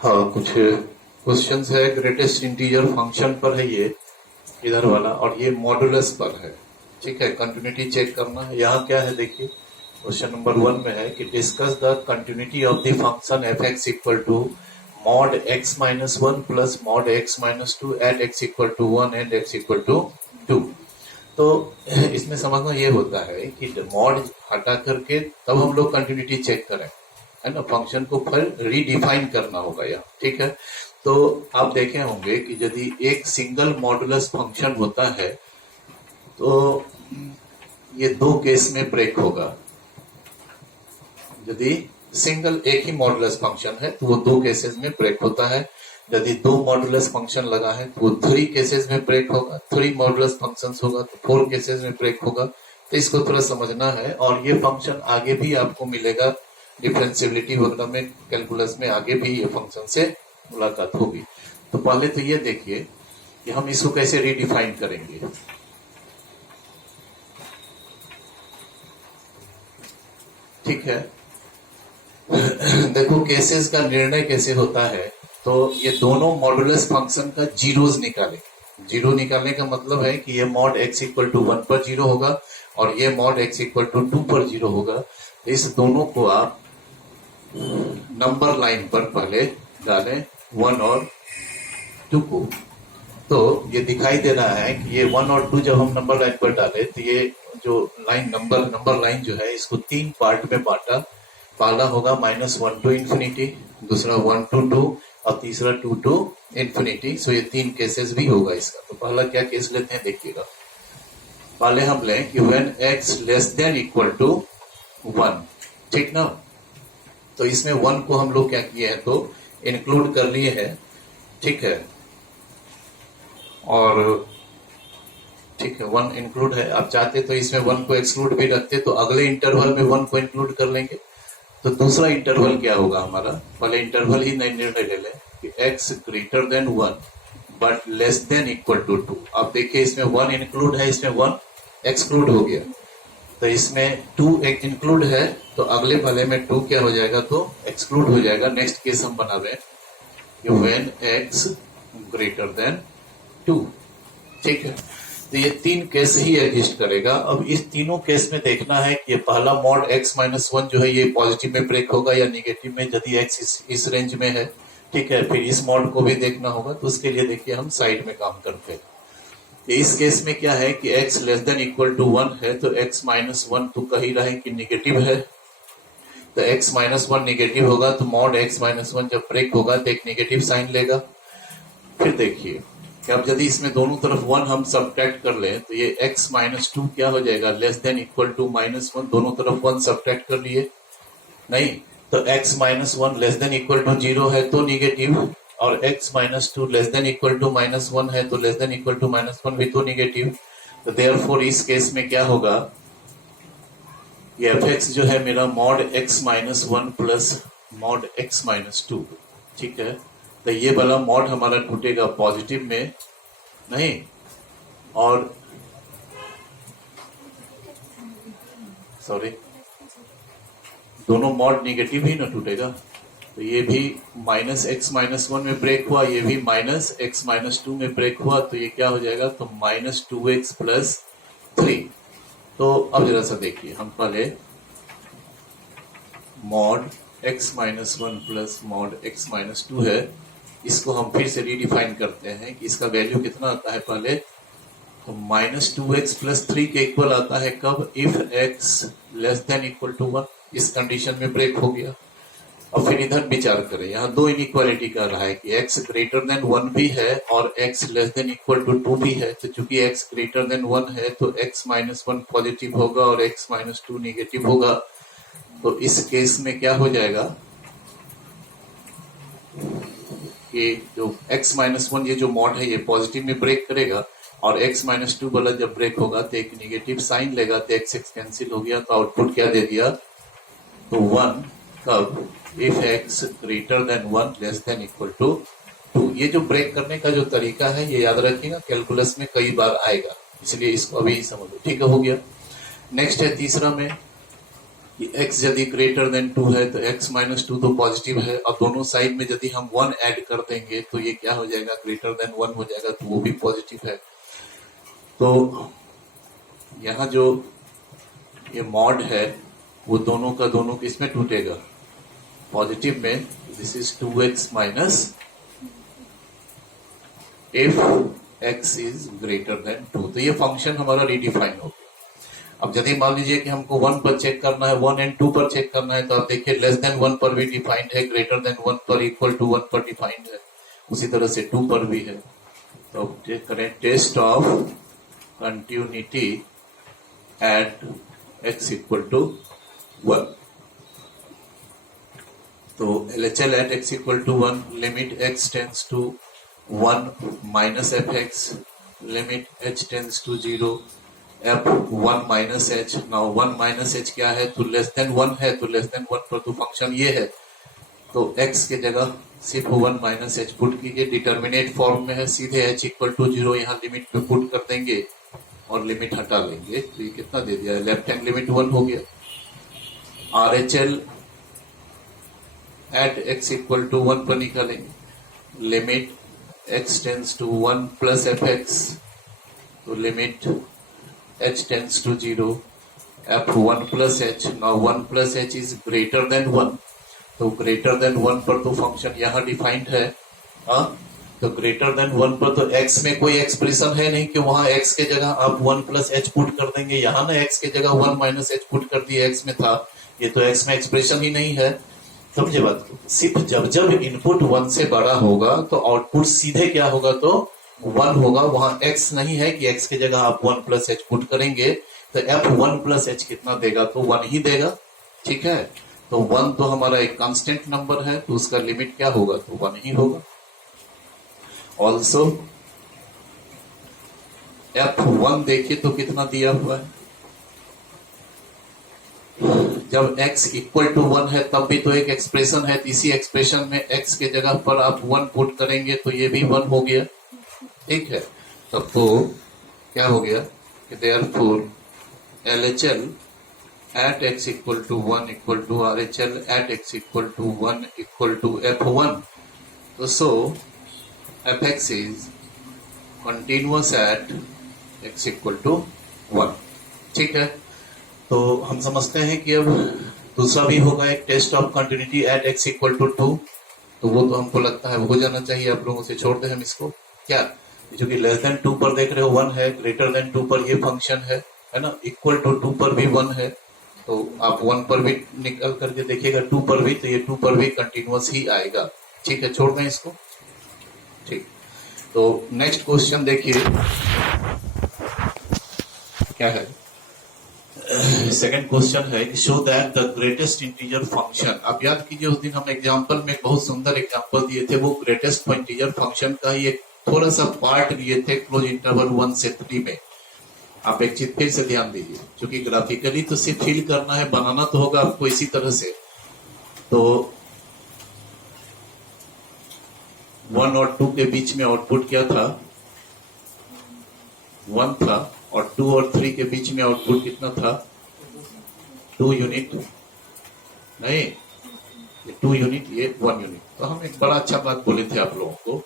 हाँ, कुछ क्वेश्चंस है। ग्रेटेस्ट इंटीजर फंक्शन पर है ये इधर वाला, और ये मॉडुलस पर है। ठीक है, कंटिन्यूटी चेक करना है। यहाँ क्या है देखिए, क्वेश्चन नंबर 1 में है कि discuss the continuity of the function F x equal to mod X minus 1 plus mod X minus 2 at x equal to 1 and X equal to 2। तो इसमें समझना ये होता है कि मॉड हटा करके तब हम लोग कंटिन्यूटी चेक करें, है ना। फंक्शन को फिर रीडिफाइन करना होगा यहाँ। ठीक है, तो आप देखे होंगे कि यदि एक सिंगल मॉडुलस फंक्शन होता है तो ये दो केस में ब्रेक होगा। यदि सिंगल एक ही मॉडुलस फंक्शन है तो वो दो केसेस में ब्रेक होता है। यदि दो मॉडुलस फंक्शन लगा है तो वो 3 केसेस में ब्रेक होगा। 3 मॉडुलस फंक्शंस होगा तो 4 केसेस में ब्रेक होगा। तो इसको थोड़ा समझना है, और ये फंक्शन आगे भी आपको मिलेगा डिफरेंशियबिलिटी वगैरह में, कैलकुलस में आगे भी ये फंक्शन से मुलाकात होगी। तो पहले तो ये देखिए कि हम इसको कैसे रीडिफाइन करेंगे। ठीक है, देखो केसेस का निर्णय कैसे होता है। तो ये दोनों मॉडुलस फंक्शन का जीरोज निकालेंगे। जीरो निकालने का मतलब है कि ये मॉड x इक्वल टू 1 पर जीरो होगा और ये मॉड x इक्वल टू 2 पर जीरो होगा। इस दोनों को आप नंबर लाइन पर पहले डालें, 1 और 2 को। तो ये दिखाई दे रहा है कि ये 1 और 2 जब हम नंबर लाइन पर डालें तो ये जो लाइन नंबर लाइन जो है इसको 3 पार्ट में बांटा। पहला होगा -1 टू इंफिनिटी, दूसरा 1 टू 2 और तीसरा 2 टू इंफिनिटी। सो ये 3 केसेस भी होगा इसका। तो पहला क्या केस लेते हैं देखिएगा। पहले हम लें कि when x less than equal to 1। ठीक ना, तो इसमें 1 को हम लोग क्या किए हैं तो इंक्लूड कर लिए हैं। ठीक है, और ठीक है 1 इंक्लूड है। आप चाहते तो इसमें 1 को एक्सक्लूड भी रखते तो अगले इंटरवल में 1 को इंक्लूड कर लेंगे। तो दूसरा इंटरवल क्या होगा हमारा, पहले इंटरवल ही नहीं निर्णय ले लें कि x greater than 1 but less than equal to 2। अब देखिए इसमें 1 इंक्लूड है, इसमें 1 एक्सक्लूड हो गया। तो इसमें 2 एक इंक्लूड है तो अगले वाले में 2 क्या हो जाएगा तो एक्सक्लूड हो जाएगा। नेक्स्ट केस हम बना रहे हैं व्हेन x ग्रेटर देन 2। ठीक है, तो ये 3 केस ही एग्जिस्ट करेगा। अब इस तीनों केस में देखना है कि ये पहला मॉड x माइनस 1 जो है ये पॉजिटिव में ब्रेक होगा या निगेटिव में, यदि x इस रेंज में है। ठीक है, फिर इस मॉड को भी देखना होगा। तो उसके लिए देखिए हम साइड में काम करते हैं। इस केस में क्या है कि x less than equal to 1 है तो x माइनस 1 तो कही रहे कि निगेटिव है। तो x माइनस 1 निगेटिव होगा तो मॉड x माइनस 1 जब ब्रेक होगा तो एक निगेटिव साइन लेगा। फिर देखिए कि अब यदि इसमें दोनों तरफ 1 हम सब्ट्रैक्ट कर लें तो ये x माइनस 2 क्या हो जाएगा, less than equal to minus 1। दोनों तरफ 1 सब्ट्रैक्ट कर लिए नहीं, तो x minus 1 less than equal to 0 है तो निगेटिव, और x minus 2 less than equal to minus 1 है तो less than equal to minus 1 भी तो निगेटिव। तो देयरफॉर इस केस में क्या होगा, ये fx जो है मेरा mod x minus 1 plus mod x minus 2। ठीक है, तो ये वाला मॉड हमारा टूटेगा पॉजिटिव में नहीं, और सॉरी दोनों मॉड निगेटिव ही ना टूटेगा। तो ये भी माइनस x माइनस 1 में ब्रेक हुआ, ये भी माइनस x माइनस 2 में ब्रेक हुआ। तो ये क्या हो जाएगा तो माइनस 2x प्लस 3। तो अब जरा सा देखिए, हम पहले mod x minus 1 plus mod x minus 2 है, इसको हम फिर से रीडिफाइन करते हैं कि इसका वैल्यू कितना आता है। पहले तो माइनस 2x प्लस 3 के इक्वल आता है कब, if x less than equal to 1। इस कंडीशन में ब्रेक हो गया। अब फिर इधर विचार करें, यहाँ दो इनइक्वालिटी कर रहा है कि x ग्रेटर देन 1 भी है और x less than equal to 2 भी है। तो चूंकि x ग्रेटर देन 1 है तो x माइनस 1 पॉजिटिव होगा और x माइनस 2 निगेटिव होगा। तो इस केस में क्या हो जाएगा कि जो x माइनस 1 ये जो मॉड है ये पॉजिटिव में ब्रेक करेगा, और x माइनस 2 वाला जब ब्रेक होगा तो एक निगेटिव साइन लेगा तो x कैंसिल हो गया। तो आउटपुट क्या दे दिया तो 1 कब, if x greater than 1 less than equal to 2। ये जो ब्रेक करने का जो तरीका है ये याद रखिएगा, कैलकुलस में कई बार आएगा, इसलिए इसको अभी समझो। ठीक है, हो गया। नेक्स्ट है तीसरा में कि x यदि ग्रेटर देन 2 है तो x माइनस 2 तो पॉजिटिव है, और दोनों साइड में यदि हम 1 ऐड कर देंगे तो ये क्या हो जाएगा, ग्रेटर देन 1 हो जाएगा, तो वो भी पॉजिटिव है। तो यहाँ जो ये मॉड है वो दोनों का दोनों किसमें टूटेगा, पॉजिटिव में। This is 2x minus if x is greater then 2। तो ये फंक्शन हमारा रिडिफाइन हो गया। अब यदि मान लीजिए कि हमको 1 पर चेक करना है, 1 एंड 2 पर चेक करना है, तो आप देखिए लेस देन 1 पर भी डिफाइंड है, ग्रेटर देन 1 पर, इक्वल टू 1 पर डिफाइंड है, उसी तरह से 2 पर भी है। तो करें test of continuity at x equal to 1। तो LHL at x equal to 1, limit x tends to 1 minus fx, limit h tends to 0, f1 minus h। Now 1 minus h क्या है, तो लेस देन 1 है, तो लेस देन 1 पर तो function ये है, तो x के जगह सिर्फ 1 माइनस h पुट कीजिए, डिटर्मिनेट फॉर्म में है, सीधे h इक्वल टू 0 यहाँ लिमिट पे पुट कर देंगे और लिमिट हटा लेंगे, तो ये कितना दे दिया, लेफ्ट हैंड लिमिट 1 हो गया। RHL at x equal to 1 पर निकालेंगे, limit x tends to 1 plus fx, तो limit h tends to 0, f1 plus h। Now 1 plus h is greater than 1, तो ग्रेटर देन 1 पर तो फंक्शन यहाँ डिफाइंड है, हाँ, तो ग्रेटर देन 1 पर तो x में कोई एक्सप्रेशन है नहीं कि वहां x के जगह आप 1 प्लस h पुट कर देंगे, यहाँ ना x के जगह 1 माइनस h पुट कर दिए, x में था, ये तो x में एक्सप्रेशन ही नहीं है। समझे बात को, सिर्फ जब जब इनपुट 1 से बड़ा होगा तो आउटपुट सीधे क्या होगा, तो 1 होगा, वहां x नहीं है कि x के जगह आप 1 प्लस h पुट करेंगे, तो f1 प्लस h कितना देगा, तो 1 ही देगा, ठीक है। तो 1 तो हमारा एक कांस्टेंट नंबर है, तो उसका लिमिट क्या होगा, तो 1 ही होगा। ऑल्सो f1 देखिए तो कितना दिया हुआ है, जब x इक्वल टू 1 है तब भी तो एक एक्सप्रेशन है, इसी एक्सप्रेशन में x के जगह पर आप 1 पुट करेंगे तो ये भी 1 हो गया, ठीक है। तब तो क्या हो गया कि therefore LHL at x equal to 1 equal to RHL at x equal to 1 equal to f1। तो so fx is continuous at x equal to 1, ठीक है। तो हम समझते हैं कि अब दूसरा भी होगा एक test of continuity at x equal to 2, तो वो तो हमको लगता है हो जाना चाहिए, आप लोगों से छोड़ दे हम इसको, क्या, जो कि लेस देन 2 पर देख रहे हो 1 है, ग्रेटर देन 2 पर ये फंक्शन है ना, इक्वल टू 2 पर भी 1 है, तो आप 1 पर भी निकल करके देखिएगा, 2 पर भी, तो ये 2 पर भी कंटिन्यूअस ही आएगा, ठीक है, छोड़ दें इसको, ठीक। तो नेक्स्ट क्वेश्चन देखिए क्या है, सेकंड क्वेश्चन है कि show that the greatest integer function. आप याद कीजिए उस दिन हम एग्जांपल में बहुत सुंदर एग्जांपल दिए थे, वो ग्रेटेस्ट इंटीजर फंक्शन का ही एक थोड़ा सा पार्ट लिए थे क्लोज इंटरवल 1 से 3 में। आप एक चीज फिर से ध्यान दीजिए, क्योंकि ग्राफिकली तो सिर्फ फील करना है, बनाना तो होगा आपको इसी तरह से। तो 1 और 2 के बीच में आउटपुट क्या था, 1 था, और 2 और 3 के बीच में आउटपुट कितना था, 2 यूनिट, नहीं ये 2 यूनिट, ये 1 यूनिट। तो हम एक बड़ा अच्छा बात बोले थे आप लोगों को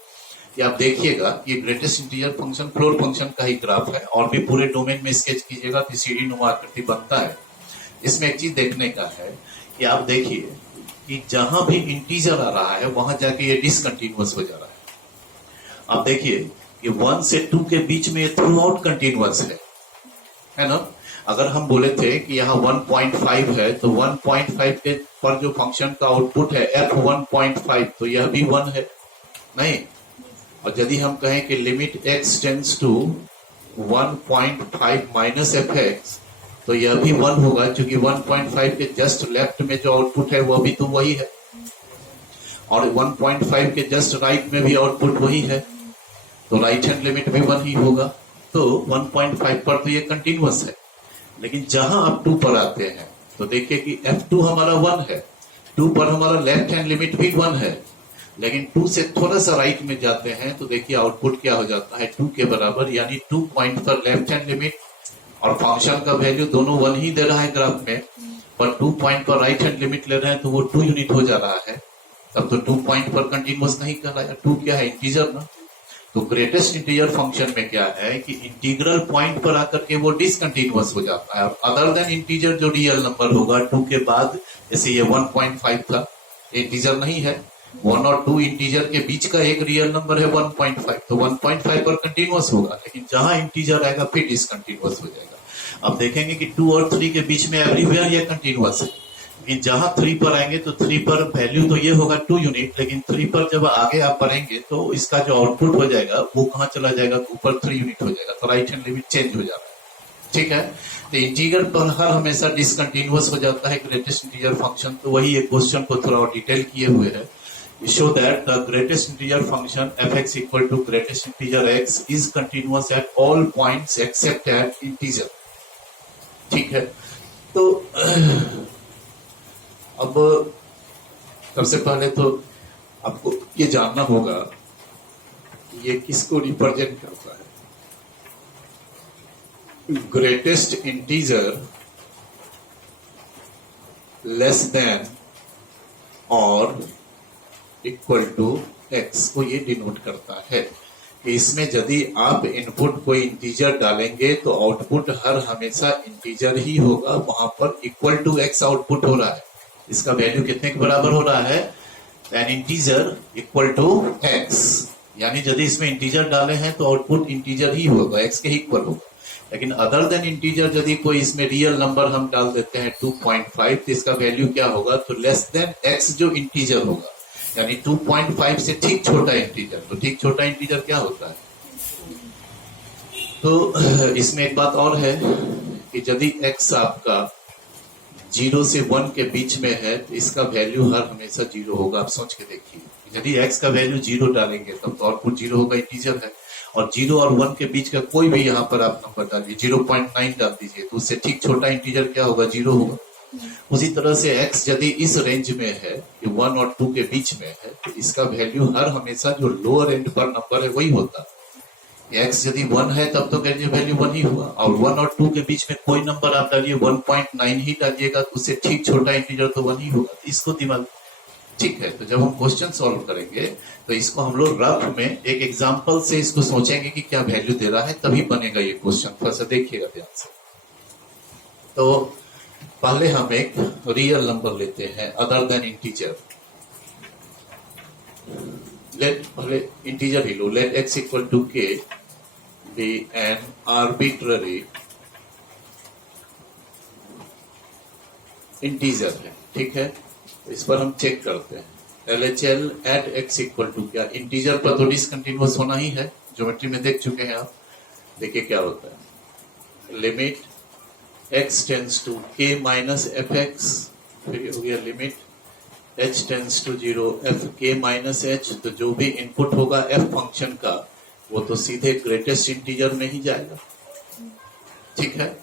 कि आप देखिएगा ये greatest integer function floor function का ही ग्राफ है, और भी पूरे डोमेन में स्केच कीजिएगा तो सीढ़ी नुमा आकृति बनता है। इसमें एक चीज देखने का है कि आप देखिए कि जहां भी इंटीजर आ रहा है वहां जाके ये डिसकंटिन्यूअस हो जा रहा है। आप देखिए कि 1 से 2 के बीच में ये थ्रू आउट कंटिन्यूअस है ना। अगर हम बोले थे कि यहाँ 1.5 है तो 1.5 के पर जो फंक्शन का आउटपुट है f1.5, तो यह भी 1 है नहीं। और यदि हम कहें कि limit x tends to 1.5 minus fx, तो यह भी 1 होगा, क्योंकि 1.5 के जस्ट लेफ्ट में जो आउटपुट है वह भी तो वही है, और 1.5 के जस्ट राइट में भी आउटपुट वही है, तो राइट हैंड लिमिट भी 1 ही होगा। तो 1.5 पर तो ये कंटिन्यूअस है। लेकिन जहां आप 2 पर आते हैं तो देखिए कि f2 हमारा 1 है, 2 पर हमारा लेफ्ट हैंड लिमिट भी 1 है, लेकिन 2 से थोड़ा सा राइट में जाते हैं तो देखिए आउटपुट क्या हो जाता है, 2 के बराबर, यानी 2 पॉइंट पर लेफ्ट हैंड लिमिट और फंक्शन का वैल्यू दोनों 1 ही दे रहा है ग्राफ में, पर 2 पॉइंट पर राइट हैंड लिमिट ले रहे हैं तो वो 2 यूनिट हो जा रहा है, तब तो 2 पॉइंट पर कंटिन्यूअस नहीं कहलाएगा। 2 क्या है? इंटीजर ना। तो ग्रेटेस्ट इंटीजर फंक्शन में क्या है कि इंटीग्रल पॉइंट पर आकर के वो डिसकंटिन्यूअस हो जाता है, और अदर देन इंटीजर जो रियल नंबर होगा 2 के बाद, जैसे ये 1.5 था, इंटीजर नहीं है, 1 और 2 इंटीजर के बीच का एक रियल नंबर है 1.5, तो 1.5 पर कंटिन्यूअस होगा, लेकिन जहां इंटीजर आएगा फिर डिसकंटिन्यूअस हो जाएगा। अब देखेंगे कि 2 और 3 के बीच में एवरीवेयर ये कंटिन्यूअस है, लेकिन जहां 3 पर आएंगे तो 3 पर वैल्यू तो ये होगा 2 यूनिट, लेकिन 3 पर जब आगे आप पढ़ेंगे तो इसका जो आउटपुट हो जाएगा वो कहां चला जाएगा? ऊपर 3 यूनिट हो जाएगा, तो राइट हैंड लिमिट चेंज हो जाता है। ठीक है, तो इंटीजर पर हर हमेशा डिसकंटिन्यूअस हो जाता है ग्रेटेस्ट इंटीजर फंक्शन। तो वही एक क्वेश्चन को थोड़ा और डिटेल किए हुए है। Show that the greatest integer function f(x) equal to greatest integer x is continuous at all points except at integer. ठीक है, तो अब सबसे पहले तो आपको ये जानना होगा कि ये किसको रिप्रेजेंट करता है। ग्रेटेस्ट इंटीजर लेस देन और इक्वल टू x को ये डिनोट करता है कि इसमें यदि आप इनपुट कोई इंटीजर डालेंगे तो आउटपुट हर हमेशा इंटीजर ही होगा, वहां पर इक्वल टू x आउटपुट हो रहा है। इसका वैल्यू कितने के बराबर हो रहा है? An integer equal to x, यानी यदि इसमें इंटीजर डाले हैं तो आउटपुट इंटीजर ही होगा, x के इक्वल होगा। लेकिन अदर देन इंटीजर यदि कोई इसमें रियल नंबर हम डाल देते हैं 2.5, तो इसका वैल्यू क्या होगा? तो लेस देन x जो इंटीजर होगा, यानी 2.5 से ठीक छोटा इंटीजर। तो ठीक छोटा इंटीजर क्या होता है? तो इसमें एक बात और है कि यदि x आपका 0 से 1 के बीच में है तो इसका वैल्यू हर हमेशा 0 होगा। आप सोच के देखिए, यदि x का वैल्यू 0 डालेंगे तब तो आउटपुट 0 होगा, इंटीजर है। और 0 और 1 के बीच का कोई भी यहाँ पर आप नंबर डालिए, 0.9 डाल दीजिए, तो उससे ठीक छोटा इंटीजर क्या होगा? 0 होगा। उसी तरह से x यदि इस रेंज में है कि 1 और 2 के बीच में है तो इसका वैल्यू हर हमेशा जो लोअर एंड पर नंबर है वही होता है। x यदि 1 है तब तो वैल्यू 1 ही हुआ, और 1 और 2 के बीच में कोई नंबर आप डालिए, 1.9 ही डालिएगा तो उससे ठीक छोटा इंटीजर तो 1 ही होगा। इसको दिमाग, ठीक है। तो जब हम क्वेश्चन सॉल्व करेंगे तो इसको हम लोग रफ में एक एग्जांपल से इसको सोचेंगे कि क्या वैल्यू दे रहा है, तभी बनेगा ये क्वेश्चन। थोड़ा सा देखिएगा ध्यान से। तो पहले हम एक रियल नंबर लेते हैं अदर देन इंटीजर। लेट पहले इंटीजर ही लो। Let x equal to k be an arbitrary integer है। ठीक है, इस पर हम चेक करते हैं। LHL at x equal to क्या? इंटीजर पर तो डिसकंटिन्यूअस होना ही है, ज्योमेट्री में देख चुके हैं आप। देखिए क्या होता है। Limit x tends to k minus fx, फिर हो गया limit h tends to 0 f k minus h। तो जो भी इनपुट होगा f फंक्शन का वो तो सीधे ग्रेटेस्ट इंटीजर में ही जाएगा। ठीक है,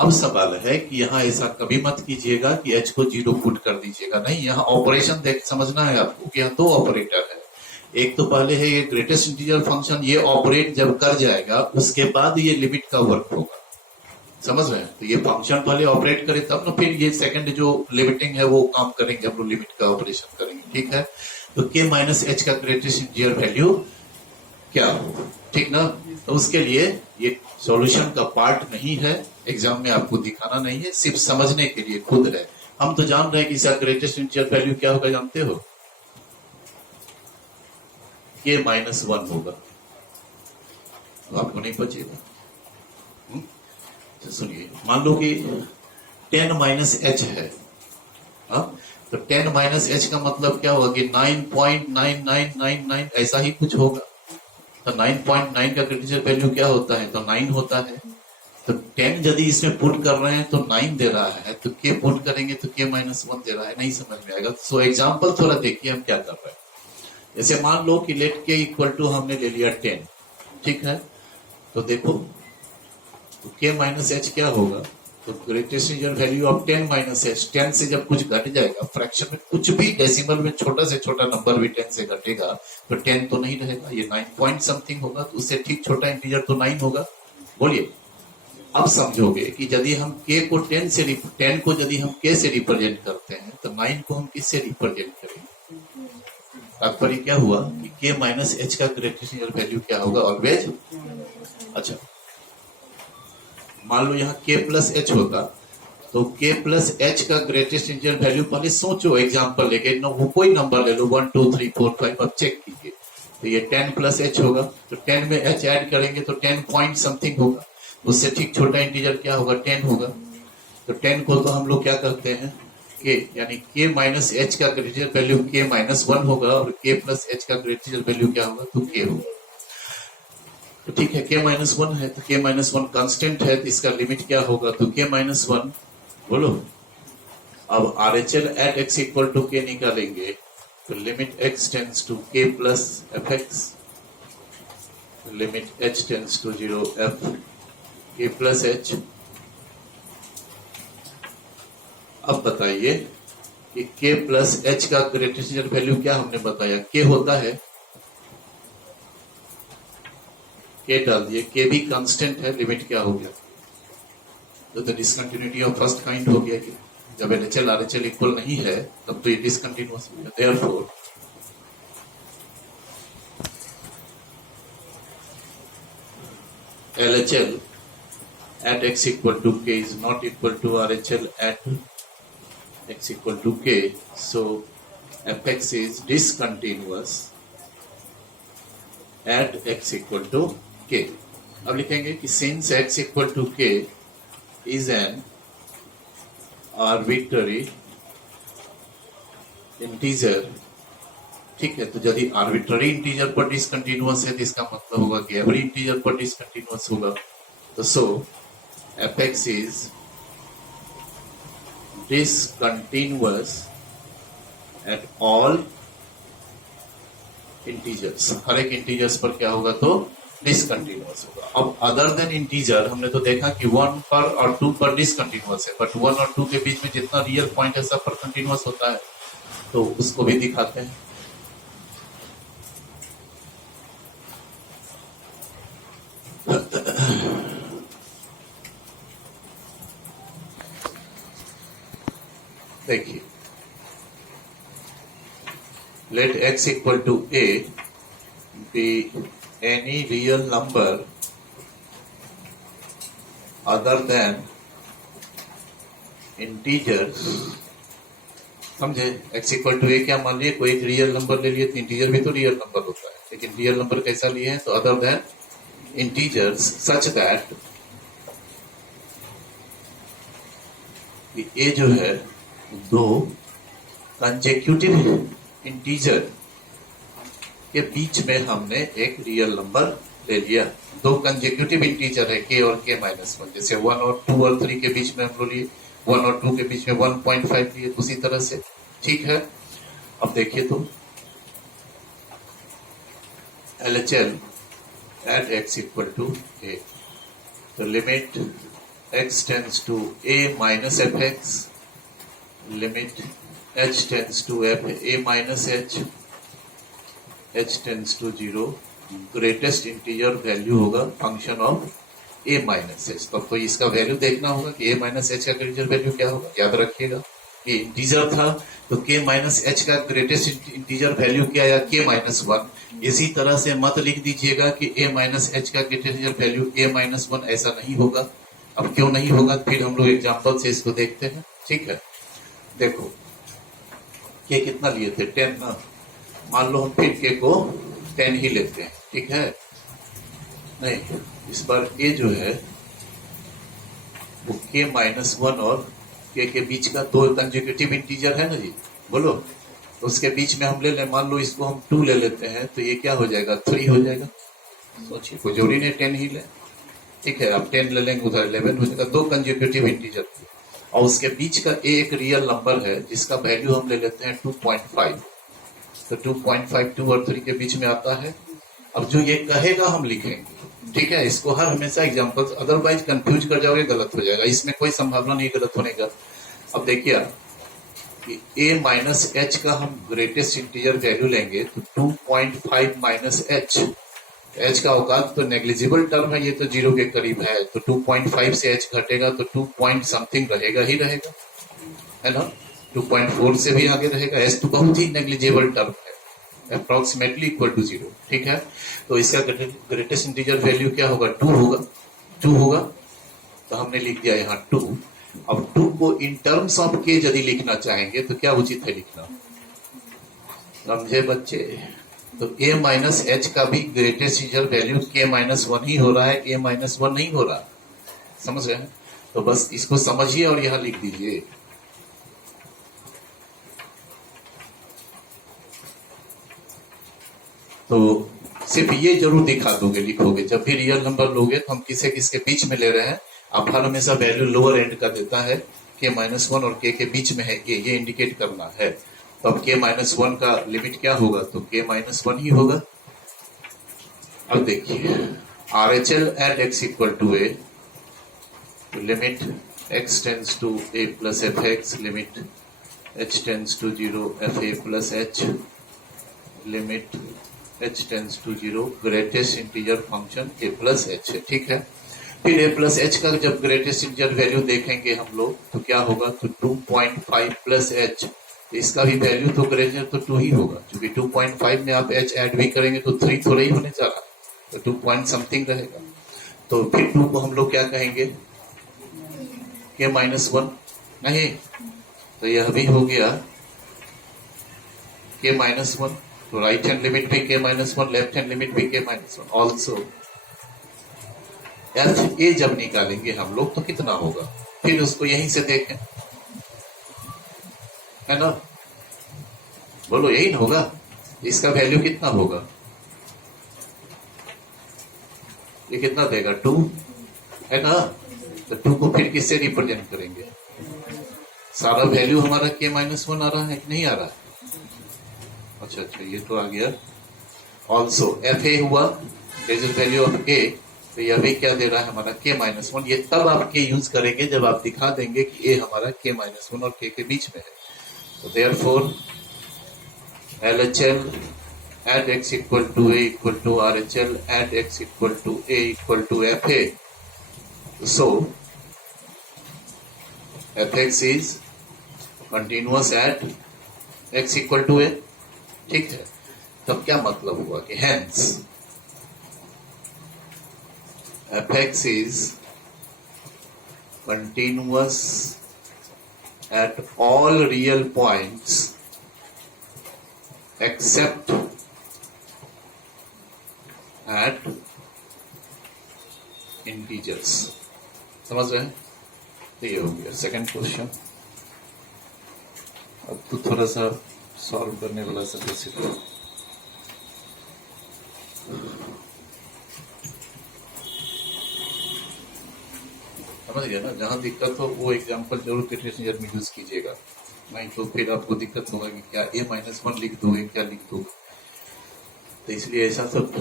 अब सवाल है कि यहाँ ऐसा कभी मत कीजिएगा कि h को 0 पुट कर दीजिएगा, नहीं। यहाँ ऑपरेशन देख समझना है आपको कि यहाँ 2 ऑपरेटर है। एक तो पहले है ये ग्रेटेस्ट इंटीजर फंक्शन, ये ऑपरेट जब कर जाएगा उसके बाद ये लिमिट का वर्क होगा, समझ रहे हैं? तो ये फंक्शन पहले ऑपरेट करे तब ना फिर ये सेकंड जो लिमिटिंग है वो काम करेंगे, हम लोग लिमिट का ऑपरेशन करेंगे। ठीक है, तो k माइनस h का ग्रेटेस्ट इंटीजर वैल्यू क्या हो, ठीक ना? तो उसके लिए ये सॉल्यूशन का पार्ट नहीं है, एग्जाम में आपको दिखाना नहीं है, सिर्फ समझने के लिए खुद है। हम तो जान रहे हैं कि इसका ग्रेटेस्ट इंटीजर वैल्यू क्या होगा, जानते हो? k माइनस 1 होगा, तो आपको नहीं बचेगा। सुनिए, मान लो कि 10 माइनस h है, हाँ? तो 10 माइनस h का मतलब क्या होगा कि 9.9999 ऐसा ही कुछ होगा। तो 9.9 का क्रिटिकल वैल्यू क्या होता है? तो 9 होता है। तो 10 यदि इसमें पुट कर रहे हैं तो 9 दे रहा है, तो k पुट करेंगे तो k माइनस 1 दे रहा है, नहीं समझ में आएगा। सो एग्जाम्पल थोड़ा देखिए हम क्या कर रहे हैं। जैसे मान लो कि लेट k इक्वल टू हमने ले लिया 10, ठीक है? तो देखो तो k माइनस h क्या होगा? तो greatest integer value of 10 minus h, 10 से जब कुछ घट जाएगा फ्रैक्शन में, कुछ भी डेसिमल में छोटा से छोटा नंबर भी 10 से घटेगा तो 10 तो नहीं रहेगा, ये 9 पॉइंट समथिंग होगा, तो उससे ठीक छोटा इंटीजर तो 9 होगा। बोलिए अब समझोगे कि यदि हम k को 10 को यदि हम k से रिप्रेजेंट करते हैं तो 9 को हम किससे रिप्रेजेंट करेंगे? तात्पर्य क्या हुआ कि k माइनस h का ग्रेटेस्ट इंटीजर वैल्यू क्या होगा? ऑलवेज। अच्छा, मान लो यहाँ k प्लस h होगा तो k प्लस h का ग्रेटेस्ट इंटीजर वैल्यू पहले सोचो, एग्जांपल लेके वो कोई नंबर ले लो 1 2 3 4 5, अब चेक कीजिए तो ये 10 प्लस h होगा, तो 10 में h ऐड करेंगे तो 10 पॉइंट समथिंग होगा, उससे ठीक छोटा इंटीजर क्या होगा? 10 होगा। तो 10 को तो हम लोग क्या करते हैं k, यानी k माइनस h का ग्रेटेस्ट वैल्यू k माइनस 1 होगा और k प्लस h का ग्रेटेस्ट वैल्यू क्या होगा? तो k होगा। तो ठीक है, k माइनस 1 है तो k माइनस 1 कांस्टेंट है तो इसका लिमिट क्या होगा? तो k माइनस 1। बोलो, अब RHL at x equal to k निकालेंगे तो limit x tends to k plus fx, limit h tends to 0 f k plus h। अब बताइए कि k प्लस h का ग्रेटेस्ट वैल्यू क्या हमने बताया? k होता है, k डाल दिए, k भी कांस्टेंट है, लिमिट क्या हो गया? तो डिसकंटिन्यूटी ऑफ फर्स्ट काइंड हो गया कि जब LHL RHL इक्वल नहीं है तब तो ये डिसकंटिन्यूअस हो गया। Therefore LHL at x equal to k is not equal to RHL at x equal to k, so fx is discontinuous at x equal to k। अब लिखेंगे कि since x equal to k is an arbitrary integer, ठीक है, तो यदि arbitrary integer पर discontinuous है तो इसका मतलब होगा कि एवरी इंटीजर पर डिसकंटिन्यूअस होगा। तो so fx is discontinuous at all integers, हर एक इंटीजर्स पर क्या होगा? तो डिसकंटिन्यूअस होगा। अब अदर देन इंटीजर हमने तो देखा कि 1 पर और 2 पर डिसकंटिन्यूअस है, बट 1 और 2 के बीच में जितना रियल पॉइंट है सब पर कंटिन्यूअस होता है, तो उसको भी दिखाते हैं। देखिए, let x equal to a be any real number other than integers। समझे? x इक्वल टू a क्या मान लिए? कोई एक रियल नंबर ले लिए तो इंटीजर भी तो रियल नंबर होता है, लेकिन रियल नंबर कैसा लिए हैं? तो other than integers such that a जो है दो कंसेक्यूटिव इंटीजर के बीच में हमने एक रियल नंबर ले लिया। दो कंसेक्यूटिव इंटीजर है k और k माइनस 1, जैसे 1 और 2 और 3 के बीच में हम लोग लिए, 1 और 2 के बीच में 1.5 लिए, उसी तरह से। ठीक है, अब देखिए तो LHL at x equal to a, तो limit x tends to a minus fx, limit h tends to f a minus h tends to 0, greatest integer value होगा function of a minus h। तो आपको इसका value देखना होगा कि a minus h का greatest value क्या होगा। याद रखिएगा ये इंटीजर था तो k माइनस h का ग्रेटेस्ट इंटीजर वैल्यू क्या आया? k minus 1। इसी तरह से मत लिख दीजिएगा कि a माइनस h का greatest integer value a minus 1, ऐसा नहीं होगा। अब क्यों नहीं होगा? फिर हम लोग एग्जाम्पल से इसको देखते हैं। ठीक है, देखो k कितना लिए थे? 10 ना। मान लो हम फिर k को 10 ही लेते हैं। ठीक है, नहीं, इस बार a जो है वो k माइनस 1 और k के बीच का दो कंसेक्यूटिव इंटीजर है ना जी, बोलो। तो उसके बीच में हम ले लें, मान लो इसको हम 2 ले लेते हैं तो ये क्या हो जाएगा? 3 हो जाएगा। सोचिए, कोई जरूरी नहीं 10 ही ले। ठीक है, आप 10 ले लेंगे, उधर 11 हो जाएगा। दो कंसेक्यूटिव इंटीजर और उसके बीच का a एक रियल नंबर है जिसका वैल्यू हम ले लेते हैं 2.5। तो 2.5 2 और 3 के बीच में आता है। अब जो ये कहेगा हम लिखेंगे। ठीक है, इसको हर हमेशा एग्जांपल, अदरवाइज कंफ्यूज कर जाओगे, गलत हो जाएगा। इसमें कोई संभावना नहीं गलत होने का। अब देखिए कि a माइनस h का हम ग्रेटेस्ट इंटीजर वैल्यू लेंगे तो 2.5 माइनस h एच का औकात तो नेग्लिजिबल टर्म है, ये तो जीरो के करीब है, तो 2.5 से एच घटेगा तो 2 पॉइंट समथिंग रहेगा ही रहेगा, है ना। 2.4 से भी आगे रहेगा, एच तो बहुत ही नेग्लिजिबल टर्म है, अप्रोक्सीमेटली इक्वल टू जीरो। ठीक है, तो इसका ग्रेटेस्ट इंटीजर वैल्यू क्या होगा, 2 होगा। 2 होगा तो हमने लिख दिया यहाँ 2। अब 2 को इन टर्म्स ऑफ के यदि लिखना चाहेंगे तो क्या उचित है लिखना, समझे बच्चे। तो a माइनस एच का भी greatest integer value k minus 1 ही हो रहा है, a माइनस 1 नहीं हो रहा, समझ रहे हैं। तो बस इसको समझिए और यहां लिख दीजिए। तो सिर्फ ये जरूर दिखा दोगे, लिखोगे जब भी रियल नंबर लोगे तो हम किसे किसके बीच में ले रहे हैं, अब हर हमेशा वैल्यू लोअर एंड का देता है, k माइनस 1 और k के बीच में है a, ये इंडिकेट करना है। तो अब k माइनस 1 का लिमिट क्या होगा, तो k माइनस 1 ही होगा। अब देखिए RHL at x equal to a, limit x tends to a plus f x, limit h tends to 0 f a plus h, limit h tends to 0 greatest integer function a plus h है। ठीक है, फिर a plus H का जब greatest integer value देखेंगे हम लोग तो क्या होगा, तो 2.5 प्लस एच, इसका भी वैल्यू तो ग्रेटर तो 2 ही होगा, क्योंकि 2.5 में आप h ऐड भी करेंगे तो 3 थोड़ा ही होने जा रहा है, तो 2 पॉइंट समथिंग रहेगा। तो फिर 2 को हम लोग क्या कहेंगे, k माइनस 1 नहीं, तो यह भी हो गया k माइनस 1, तो राइट हैंड लिमिट भी k minus 1, left hand limit भी k minus 1। Also F A जब निकालेंगे हम लोग तो कितना होगा, फिर उसको यहीं से देखें, है ना, बोलो यही ना होगा, इसका वैल्यू कितना होगा, ये कितना देगा 2, है ना। तो 2 को फिर किससे रिप्रेजेंट करेंगे, सारा वैल्यू हमारा k माइनस 1 आ रहा है कि नहीं आ रहा है, अच्छा अच्छा ये तो आ गया। ऑल्सो एफ ए हुआ डेजिट वैल्यू ऑफ a, तो यह भी क्या दे रहा है हमारा k माइनस 1, ये तब आप k यूज करेंगे जब आप दिखा देंगे कि a हमारा k माइनस 1 और k के बीच में है। So therefore LHL at x equal to a equal to RHL at x equal to a equal to FA. So fx is continuous at x equal to a, ठीक है। तब क्या मतलब हुआ कि hence fx is continuous at all real points except at integers, समझ रहे हैं। तो ये हो गया सेकंड क्वेश्चन। अब तो थोड़ा सा सॉल्व करने वाला सा बेसिक समझ गया ना, जहां दिक्कत हो वो एग्जांपल जरूर क्रिटिसिज्म में यूज कीजिएगा, नहीं तो फिर आपको दिक्कत होगा कि क्या a माइनस 1 लिख दो, क्या लिख दो। तो इसलिए ऐसा सब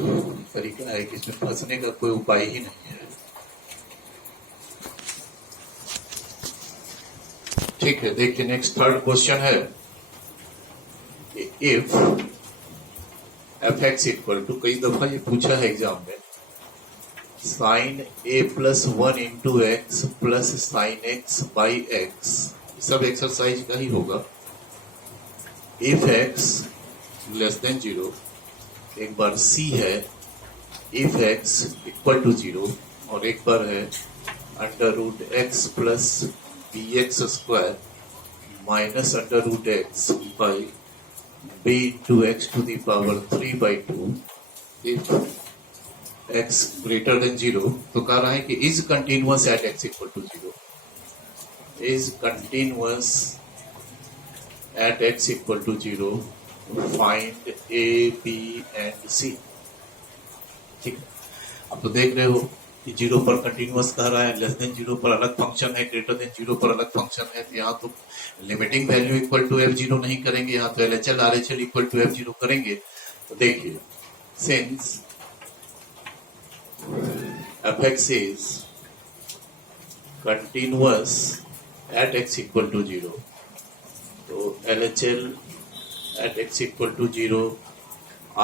तरीका है कि इसमें फंसने का कोई उपाय ही नहीं है। ठीक है, देखिए नेक्स्ट थर्ड क्वेश्चन है, if f x equal to, कई दफा ये पूछा है एग्जाम में, sine a plus 1 into x plus sine x by x, सब एक्सरसाइज का ही होगा। इफ x लेस देन 0, एक बार c है इफ x इक्वल टू 0, और एक बार है under root x plus b x square minus under root x by b into x to the power 3/2 if x greater than 0। तो कह रहा है कि is continuous at x equal to 0, is continuous at x equal to 0, find a b and c। ठीक है, अब तो देख रहे हो कि 0 पर कंटिन्यूअस कह रहा है, लेस देन 0 पर अलग फंक्शन है, ग्रेटर देन 0 पर अलग फंक्शन है। तो यहाँ तो limiting value equal to f0 नहीं करेंगे, यहाँ तो LHL RHL equal to f0 करेंगे। तो देखिए since fx is continuous at x equal to 0, तो LHL at x equal to 0,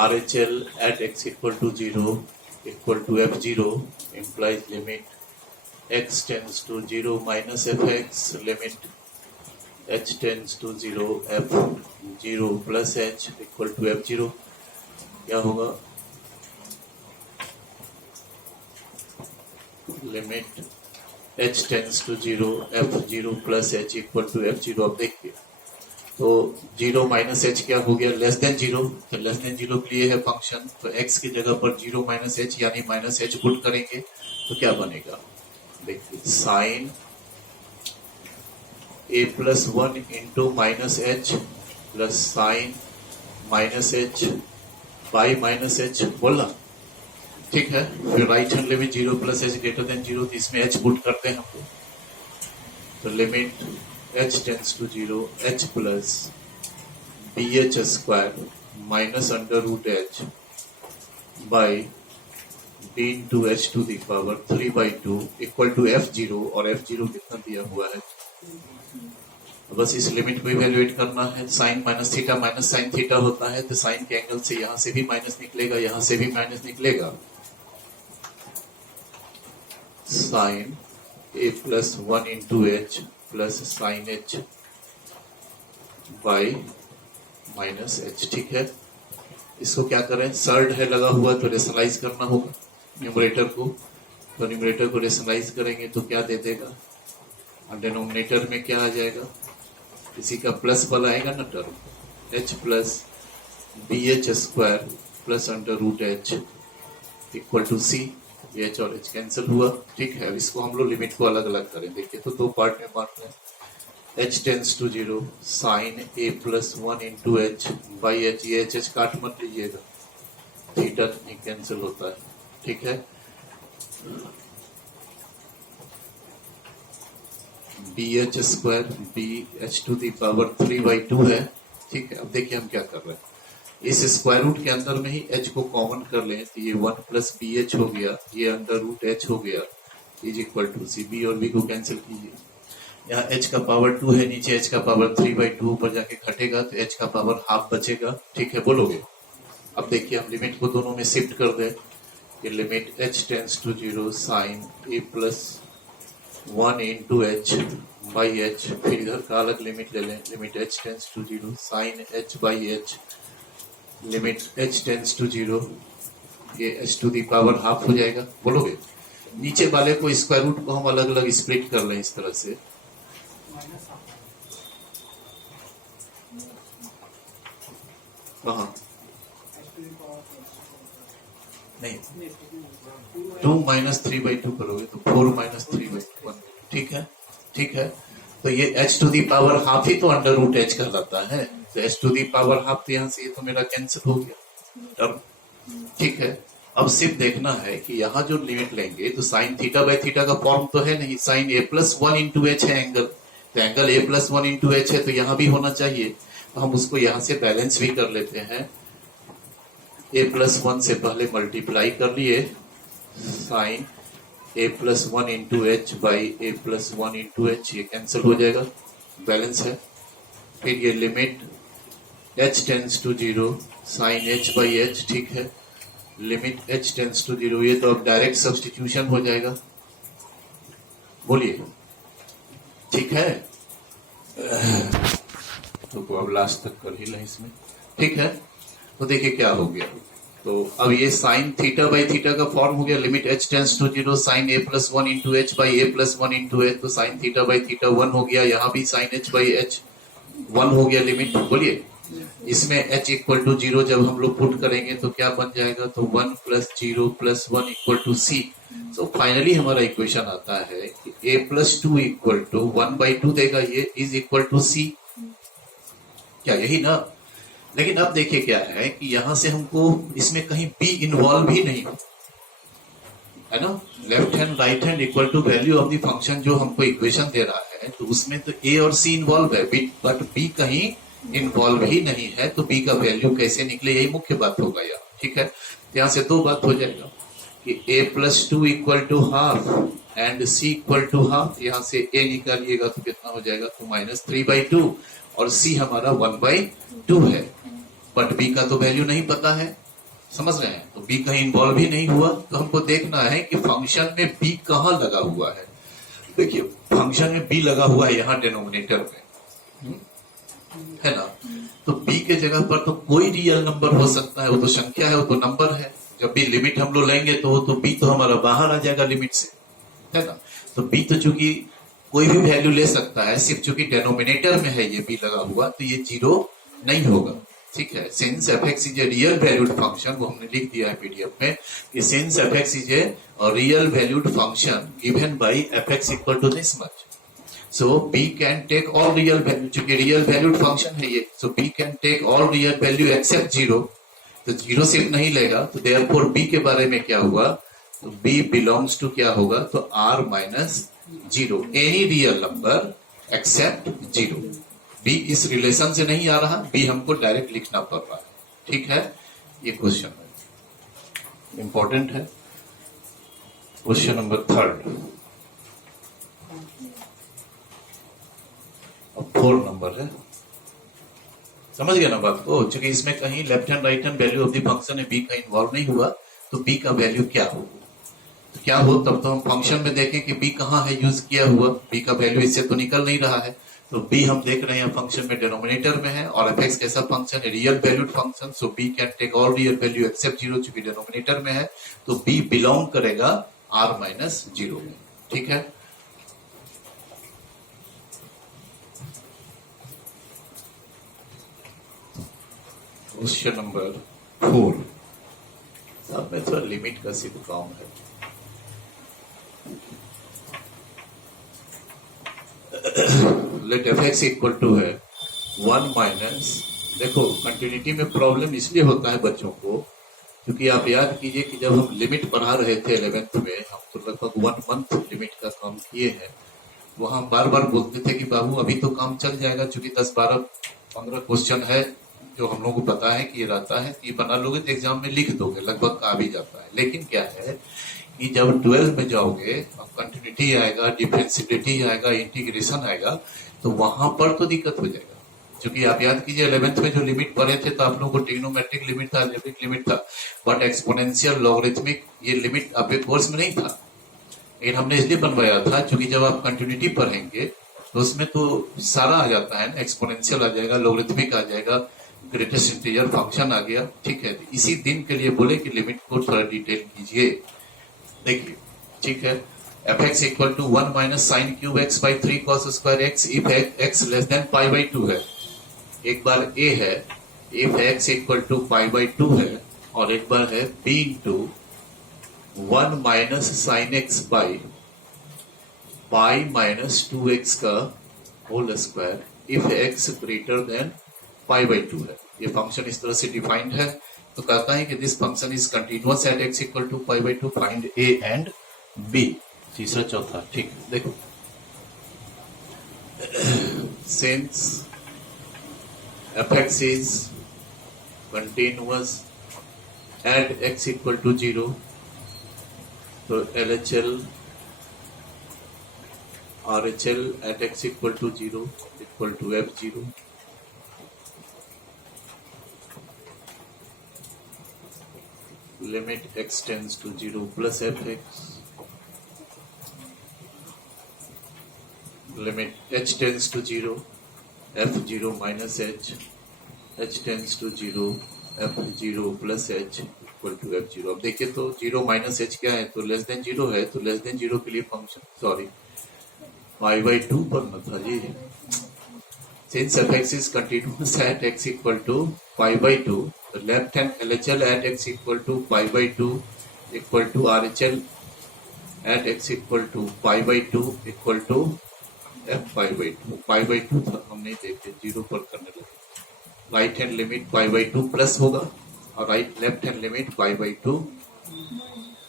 RHL at x equal to 0 equal to f0 implies limit x tends to 0 minus fx limit h tends to 0 f0 plus h equal to f0 क्या होगा, limit h tends to 0 f0 plus h equal to f0। अब देखिए तो 0 minus h क्या हो गया, less than 0। तो less than 0 के लिए है फंक्शन, तो x की जगह पर 0 माइनस h यानी माइनस h पुट करेंगे तो क्या बनेगा, देखिए sine a plus 1 into minus h plus sine minus h by minus h, बोला ठीक है। फिर right hand limit 0 plus h greater than 0, तो इसमें h पुट करते हैं हम लोग, तो limit h tends to 0 h plus b h square minus under root h by d into h to the power 3/2 equal to f0, और f0 कितना दिया हुआ है, बस इस लिमिट को इवेल्युएट करना है। Sine minus theta minus sine theta होता है, तो साइन के एंगल से यहां से भी माइनस निकलेगा, यहां से भी माइनस निकलेगा। Sine a plus 1 into h plus sine h by minus h, ठीक है। इसको क्या करें, सर्ड है लगा हुआ तो रेशनलाइज करना होगा न्यूमरेटर को, तो न्यूमरेटर को रेशनलाइज करेंगे तो क्या दे देगा, डिनोमिनेटर में क्या आ जाएगा, इसी का प्लस वाला आएगा ना term, h plus b h square plus under root h equal to c, h और h कैंसिल हुआ, ठीक है। अब इसको हम लोग लिमिट को अलग अलग करें, देखिए तो दो पार्ट में बांट रहे हैं। h tends to 0 sine a plus 1 into h by h, ये एच काट मत लीजिएगा, थीटा नहीं कैंसिल होता है, ठीक है। B h square b h to the power 3/2 है, ठीक है। अब देखिए हम क्या कर रहे हैं, इस स्क्वायर रूट के अंदर में ही h को कॉमन कर लें, तो ये 1 प्लस बी एच हो गया, ये अंडर रूट h हो गया, is equal to c, b और बी को कैंसिल कीजिए, यहाँ h का पावर 2 है, नीचे h का पावर 3/2 ऊपर जाके घटेगा तो h का पावर हाफ बचेगा, ठीक है, बोलोगे। अब देखिए हम लिमिट को दोनों में शिफ्ट कर दें, ये limit h tends to 0 sine a plus 1 into h by h, फिर इधर का अलग लिमिट ले लें, limit h tends to 0 sine h by h, limit h tends to 0, ये h to the power half हो जाएगा, बोलोगे। नीचे वाले को स्क्वायर रूट को हम अलग अलग स्प्लिट कर लें इस तरह से, कहाँ नहीं 2 माइनस 3/2 करोगे तो 4 माइनस 3/1, ठीक है, ठीक है। तो ये h to the power half ही तो अंडर रूट h कहलाता है, तो h to the power half, तो यहाँ से ये तो मेरा कैंसिल हो गया टर्म, ठीक है। अब सिर्फ देखना है कि यहाँ जो लिमिट लेंगे तो साइन थीटा बाई थीटा का फॉर्म तो है नहीं, sine a plus 1 into h है एंगल, तो angle a plus 1 into h है, तो यहाँ भी होना चाहिए, तो हम उसको यहाँ से बैलेंस भी कर लेते हैं, a प्लस 1 से पहले मल्टीप्लाई कर लिए, sine a plus 1 into h by a plus 1 into h, ये कैंसिल हो जाएगा, बैलेंस है। फिर ये limit h tends to 0 sine h by h, ठीक है, लिमिट h टेंस टू 0, ये तो अब डायरेक्ट सब्स्टिट्यूशन हो जाएगा, बोलिए, ठीक है। तो अब लास्ट तक कर ही लें इसमें, ठीक है। तो देखिए क्या हो गया, तो अब ये साइन थीटा बाई थीटा का फॉर्म हो गया, limit h tends to 0 sine a plus 1 into h by a plus 1 into h, तो साइन थीटा बाई थीटा 1 हो गया, यहाँ भी साइन h बाई h 1 हो गया लिमिट, बोलिए। इसमें h इक्वल टू 0 जब हम लोग पुट करेंगे तो क्या बन जाएगा, तो 1 plus 0 plus 1 equal to c, तो फाइनली हमारा इक्वेशन आता है कि a प्लस 2 इक्वल टू 1/2 देगा, ये इज इक्वल टू c, क्या यही ना। लेकिन अब देखिए क्या है कि यहां से हमको इसमें कहीं b इन्वॉल्व ही नहीं है ना, left hand right hand equal to value of the function जो हमको इक्वेशन दे रहा है, तो उसमें तो a और c इन्वॉल्व है, बट b कहीं इन्वॉल्व ही नहीं है, तो b का वैल्यू कैसे निकले, यही मुख्य बात होगा यहाँ, ठीक है। यहाँ से दो बात हो जाएगा कि a plus 2 equal to half and c equal to half, यहाँ से a निकालिएगा तो कितना हो जाएगा, तो माइनस 3/2, और c हमारा 1/2 है, बट b का तो वैल्यू नहीं पता है, समझ रहे हैं? तो बी कहीं इन्वॉल्व ही नहीं हुआ, तो हमको देखना है कि फंक्शन में बी कहाँ लगा हुआ है। देखिए फंक्शन में बी लगा हुआ है यहाँ डिनोमिनेटर में, है ना। तो बी के जगह पर तो कोई रियल नंबर हो सकता है, वो तो संख्या है, वो तो नंबर है। जब भी लिमिट हम लोग लेंगे तो बी तो हमारा बाहर आ जाएगा लिमिट से, है ना। तो बी तो चूंकि कोई भी वैल्यू ले सकता है, सिर्फ चूंकि डेनोमिनेटर में है ये बी लगा हुआ, तो ये जीरो नहीं होगा, ठीक है। Since F x is a real valued function, वो हमने लिख दिया है पीडीएफ में कि since F x is a real valued function given by f x equal to this much, so b can take all real value, चूंकि real valued function है ये, so b can take all real value except zero. तो zero सिर्फ नहीं लेगा, तो therefore B के बारे में क्या हुआ, तो बी बिलोंग्स टू क्या होगा, तो R minus zero, any real number except zero. B इस रिलेशन से नहीं आ रहा, बी हमको डायरेक्ट लिखना पड़ रहा है, ठीक है। ये क्वेश्चन है, इंपॉर्टेंट है। क्वेश्चन नंबर 3 अब 4 नंबर है, समझ गया ना बात को। चूंकि इसमें कहीं left hand right hand value of the function है, बी का इन्वॉल्व नहीं हुआ, तो बी का वैल्यू क्या हो, तो क्या हो, तब तो हम फंक्शन में देखें कि बी कहाँ है यूज किया हुआ, बी का वैल्यू इससे तो निकल नहीं रहा है। तो बी हम देख रहे हैं फंक्शन में डिनोमिनेटर में है, और एफ एक्स कैसा फंक्शन है, real valued function, so b can take all real value except zero, चूंकि डिनोमिनेटर में है, तो बी बिलोंग करेगा आर माइनस जीरो में, ठीक है। क्वेश्चन नंबर 4, साहब में थोड़ा लिमिट का सिर्फ काम है। Let f x equal to है 1 माइनस, देखो कंटिन्यूटी में प्रॉब्लम इसलिए होता है बच्चों को, क्योंकि आप याद कीजिए कि जब हम लिमिट पढ़ा रहे थे 11th में, हम तो लगभग 1 मंथ लिमिट का काम किए हैं। वहां बार बार बोलते थे कि बाबू अभी तो काम चल जाएगा, चूंकि 10, 12, 15 क्वेश्चन है जो हम लोगों को पता है कि ये रहता है, ये बना लोगे तो एग्जाम में लिख दोगे, लगभग आ भी जाता है। लेकिन क्या है कि जब 12 में जाओगे, कंटिन्यूटी आएगा, डिफरेंशिएबिलिटी आएगा, इंटीग्रेशन आएगा, तो वहां पर तो दिक्कत हो जाएगा। क्योंकि आप याद कीजिए 11th में जो लिमिट पढ़े थे, तो आप लोगों को ट्रिग्नोमेट्रिक लिमिट था, अलजेब्रिक लिमिट था, बट एक्सपोनेंशियल लॉगरिथमिक ये लिमिट आपके कोर्स में नहीं था। लेकिन हमने इसलिए बनवाया था क्योंकि जब आप कंटिन्यूटी पढ़ेंगे तो उसमें तो सारा आ जाता है ना, एक्सपोनेंशियल आ जाएगा, लॉगरिथमिक आ जाएगा, ग्रेटेस्ट इंटीजर फंक्शन आ गया, ठीक है। इसी दिन के लिए बोले कि लिमिट को थोड़ा डिटेल कीजिए। देखिए ठीक है, f x equal to 1 minus sine cube x by 3 cos square x if x less than pi by 2 है। एक बार ए है if x equal to pi by 2 है, और एक बार है b into 1 minus sine x by pi minus 2x का whole square if x greater than pi by 2 है। ये फंक्शन इस तरह से डिफाइंड है, तो कहता है कि this function is continuous at x equal to pi by 2, find a and b. तीसरा चौथा, ठीक है। देखो since F x is continuous at x equal to 0, तो LHL RHL at x equal to 0 equal to F0, limit x tends to 0 plus fx, limit h tends to 0 f0 minus h, h tends to 0 f0 plus h equal to f0। अब देखिए तो 0 minus h क्या है, तो less than 0 है, तो less than 0 के लिए फंक्शन सॉरी पाई बाई 2 बनना था जी। Since F x is continuous at x equal to pi by 2, तो left hand LHL at x equal to pi by 2 equal to RHL at x equal to pi by 2 equal to f pi by 2। Pi by 2 था, हम नहीं देखते, 0 पर करने लगे। Right hand limit pi by 2 plus होगा, और left hand limit pi by 2,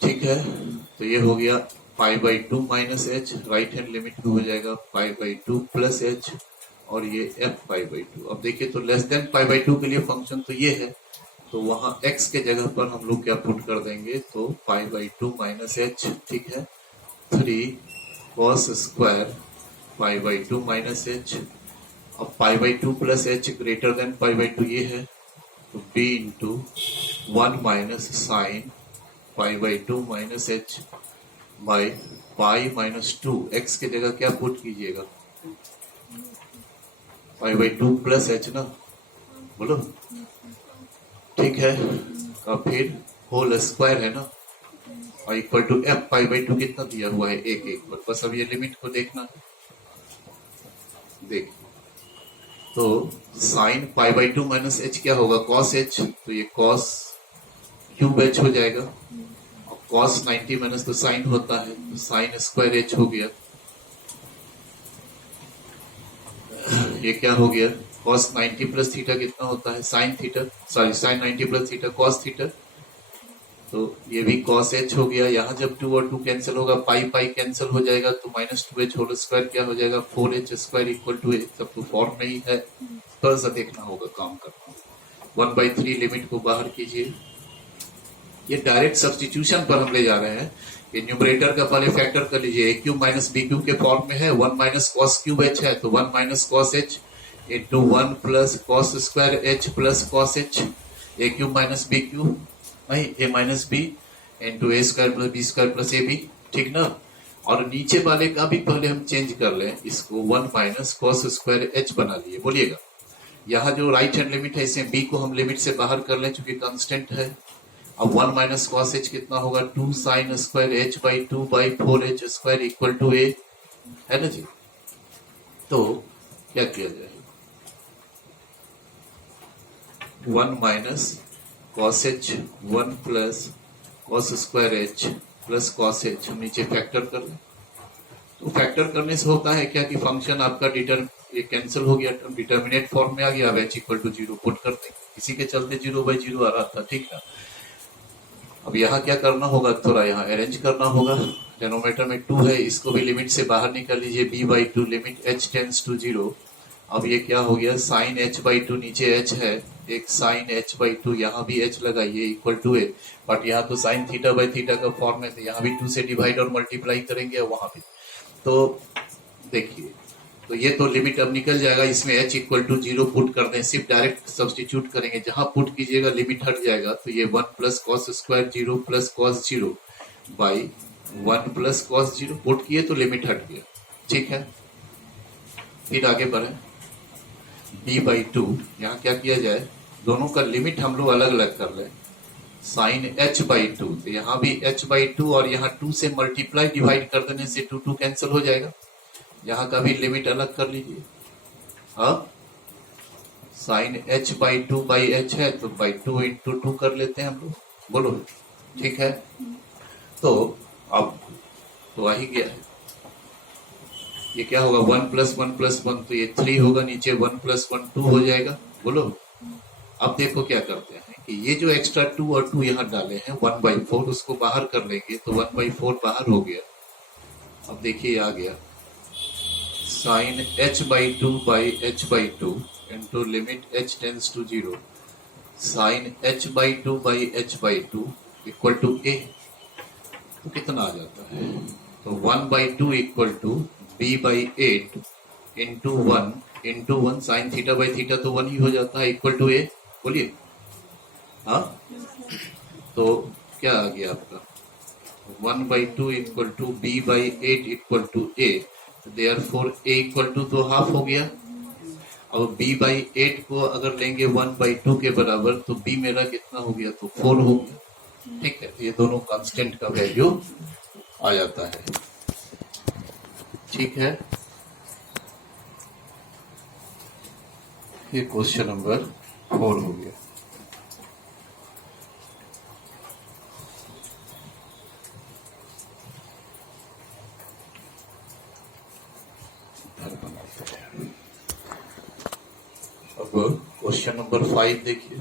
ठीक है। तो ये हो गया पाई by 2 minus H, right hand limit भी हो जाएगा पाई बाई 2 प्लस एच, और ये एफ पाई बाई 2। अब देखिए तो लेस देन पाई बाई 2 के लिए फंक्शन तो ये है, तो वहां x के जगह पर हम लोग क्या पुट कर देंगे, तो पाई बाई 2 माइनस एच, ठीक है, 3 cos square pi by 2 minus h. अब pi by 2 plus h greater than pi by 2 ये है, तो b into 1 minus sine pi by 2 minus h by pi minus 2। X की जगह क्या पुट कीजिएगा? पाई बाई 2 प्लस एच ना, बोलो ठीक है। और फिर होल स्क्वायर है ना, और equal to f pi by 2 कितना दिया हुआ है? एक एक पर। बस अब ये लिमिट को देखना है। देख, तो sign pi by 2 minus H क्या होगा? कॉस एच, तो ये कॉस क्यूब एच हो जाएगा। और कॉस 90 माइनस तो साइन होता है, तो साइन स्क्वायर एच हो गया। ये क्या हो गया? cos 90 प्लस थीटा कितना होता है? Sine theta, sorry sine 90 plus theta cos theta. तो ये भी cos h हो गया। यहाँ जब 2 और 2 कैंसिल होगा, पाई पाई कैंसिल हो जाएगा, तो माइनस 2h होल स्क्वायर क्या हो जाएगा? 4h square equal to h। सब तो फॉर्म में ही है, थोड़ा सा देखना होगा, काम करना। 1/3 लिमिट को बाहर कीजिए। ये डायरेक्ट सब्स्टिट्यूशन पर हम ले जा रहे हैं। ये न्यूमरेटर का पहले फैक्टर कर लीजिए। ए क्यूब माइनस बी क्यूब के फॉर्म में है। 1 माइनस कॉस क्यूब एच है, तो 1 minus cos h into 1 plus cos square h plus cos h. A cube minus b cube नहीं, a minus b into a square plus b square plus a b, ठीक ना। और नीचे वाले का भी पहले हम चेंज कर लें, इसको 1 माइनस कॉस स्क्वायर एच बना लिए। बोलिएगा, यहाँ जो राइट हैंड लिमिट है, इसे बी को हम लिमिट से बाहर कर लें चूंकि कांस्टेंट है। अब 1 माइनस कॉस एच कितना होगा? 2 sine square h by 2 by 4h square equal to a, है ना जी। तो क्या किया जाए? 1 minus cos h 1 plus cos square h plus cos h, हम नीचे फैक्टर कर लें। तो फैक्टर करने से होता है क्या कि फंक्शन आपका ये कैंसिल हो गया, डिटर्मिनेट फॉर्म में आ गया। अब एच इक्वल टू 0 पुट कर देंगे, इसी के चलते 0/0 आ रहा था, ठीक है। अब यहाँ क्या करना होगा? थोड़ा यहाँ अरेंज करना होगा। डेनोमिनेटर में 2 है, इसको भी लिमिट से बाहर निकाल लीजिए। b/2 limit h tends to 0। अब ये क्या हो गया? साइन h/2, नीचे h है, एक साइन h/2, यहाँ भी h लगाइए इक्वल टू a। बट यहाँ तो साइन थीटा बाई थीटा का फॉर्म है, तो यहाँ भी 2 से डिवाइड और मल्टीप्लाई करेंगे, वहां भी। तो देखिए, तो ये तो लिमिट अब निकल जाएगा। इसमें h इक्वल टू 0 पुट कर दें, सिर्फ डायरेक्ट सब्सटीट्यूट करेंगे। जहां पुट कीजिएगा लिमिट हट जाएगा, तो ये 1 plus cos square 0 plus cos 0 by 1 plus cos 0 put किए तो लिमिट हट गया, ठीक है। फिर आगे बढ़े, b/2 यहाँ क्या किया जाए? दोनों का लिमिट हम लोग अलग अलग कर लें। साइन h/2, तो यहाँ भी h/2 और यहाँ 2 से मल्टीप्लाई डिवाइड कर देने से 2 कैंसिल हो जाएगा। यहाँ का भी लिमिट अलग कर लीजिए। अब साइन h/2 बाई h है, तो बाई 2 इंटू 2 कर लेते हैं हम लोग, बोलो ठीक है। तो अब तो आ ही गया है। ये क्या होगा? 1 प्लस 1 प्लस 1, तो ये 3 होगा। नीचे 1 प्लस 1 2 हो जाएगा, बोलो। अब देखो क्या करते हैं कि ये जो एक्स्ट्रा 2 और 2 यहाँ डाले हैं 1/4, उसको बाहर कर लेंगे, तो 1/4 बाहर हो गया। अब देखिए आ गया sine h/2 by h/2 into limit h tends to 0, sine h/2 by h/2 equal to a। तो कितना आ जाता है? तो 1/2 equal to b/8 into 1 sine theta by theta, तो 1 ही हो जाता है, इक्वल टू a। बोलिए हाँ। तो क्या आ गया आपका? 1/2 equal to b/8 equal to a। Therefore a equal to तो हाफ हो गया। अब b/8 को अगर लेंगे 1/2 के बराबर, तो b मेरा कितना हो गया? तो 4 हो गया, ठीक है। ये दोनों कांस्टेंट का वैल्यू आ जाता है, ठीक है। ये क्वेश्चन नंबर 4 हो गया। अब क्वेश्चन नंबर 5 देखिए।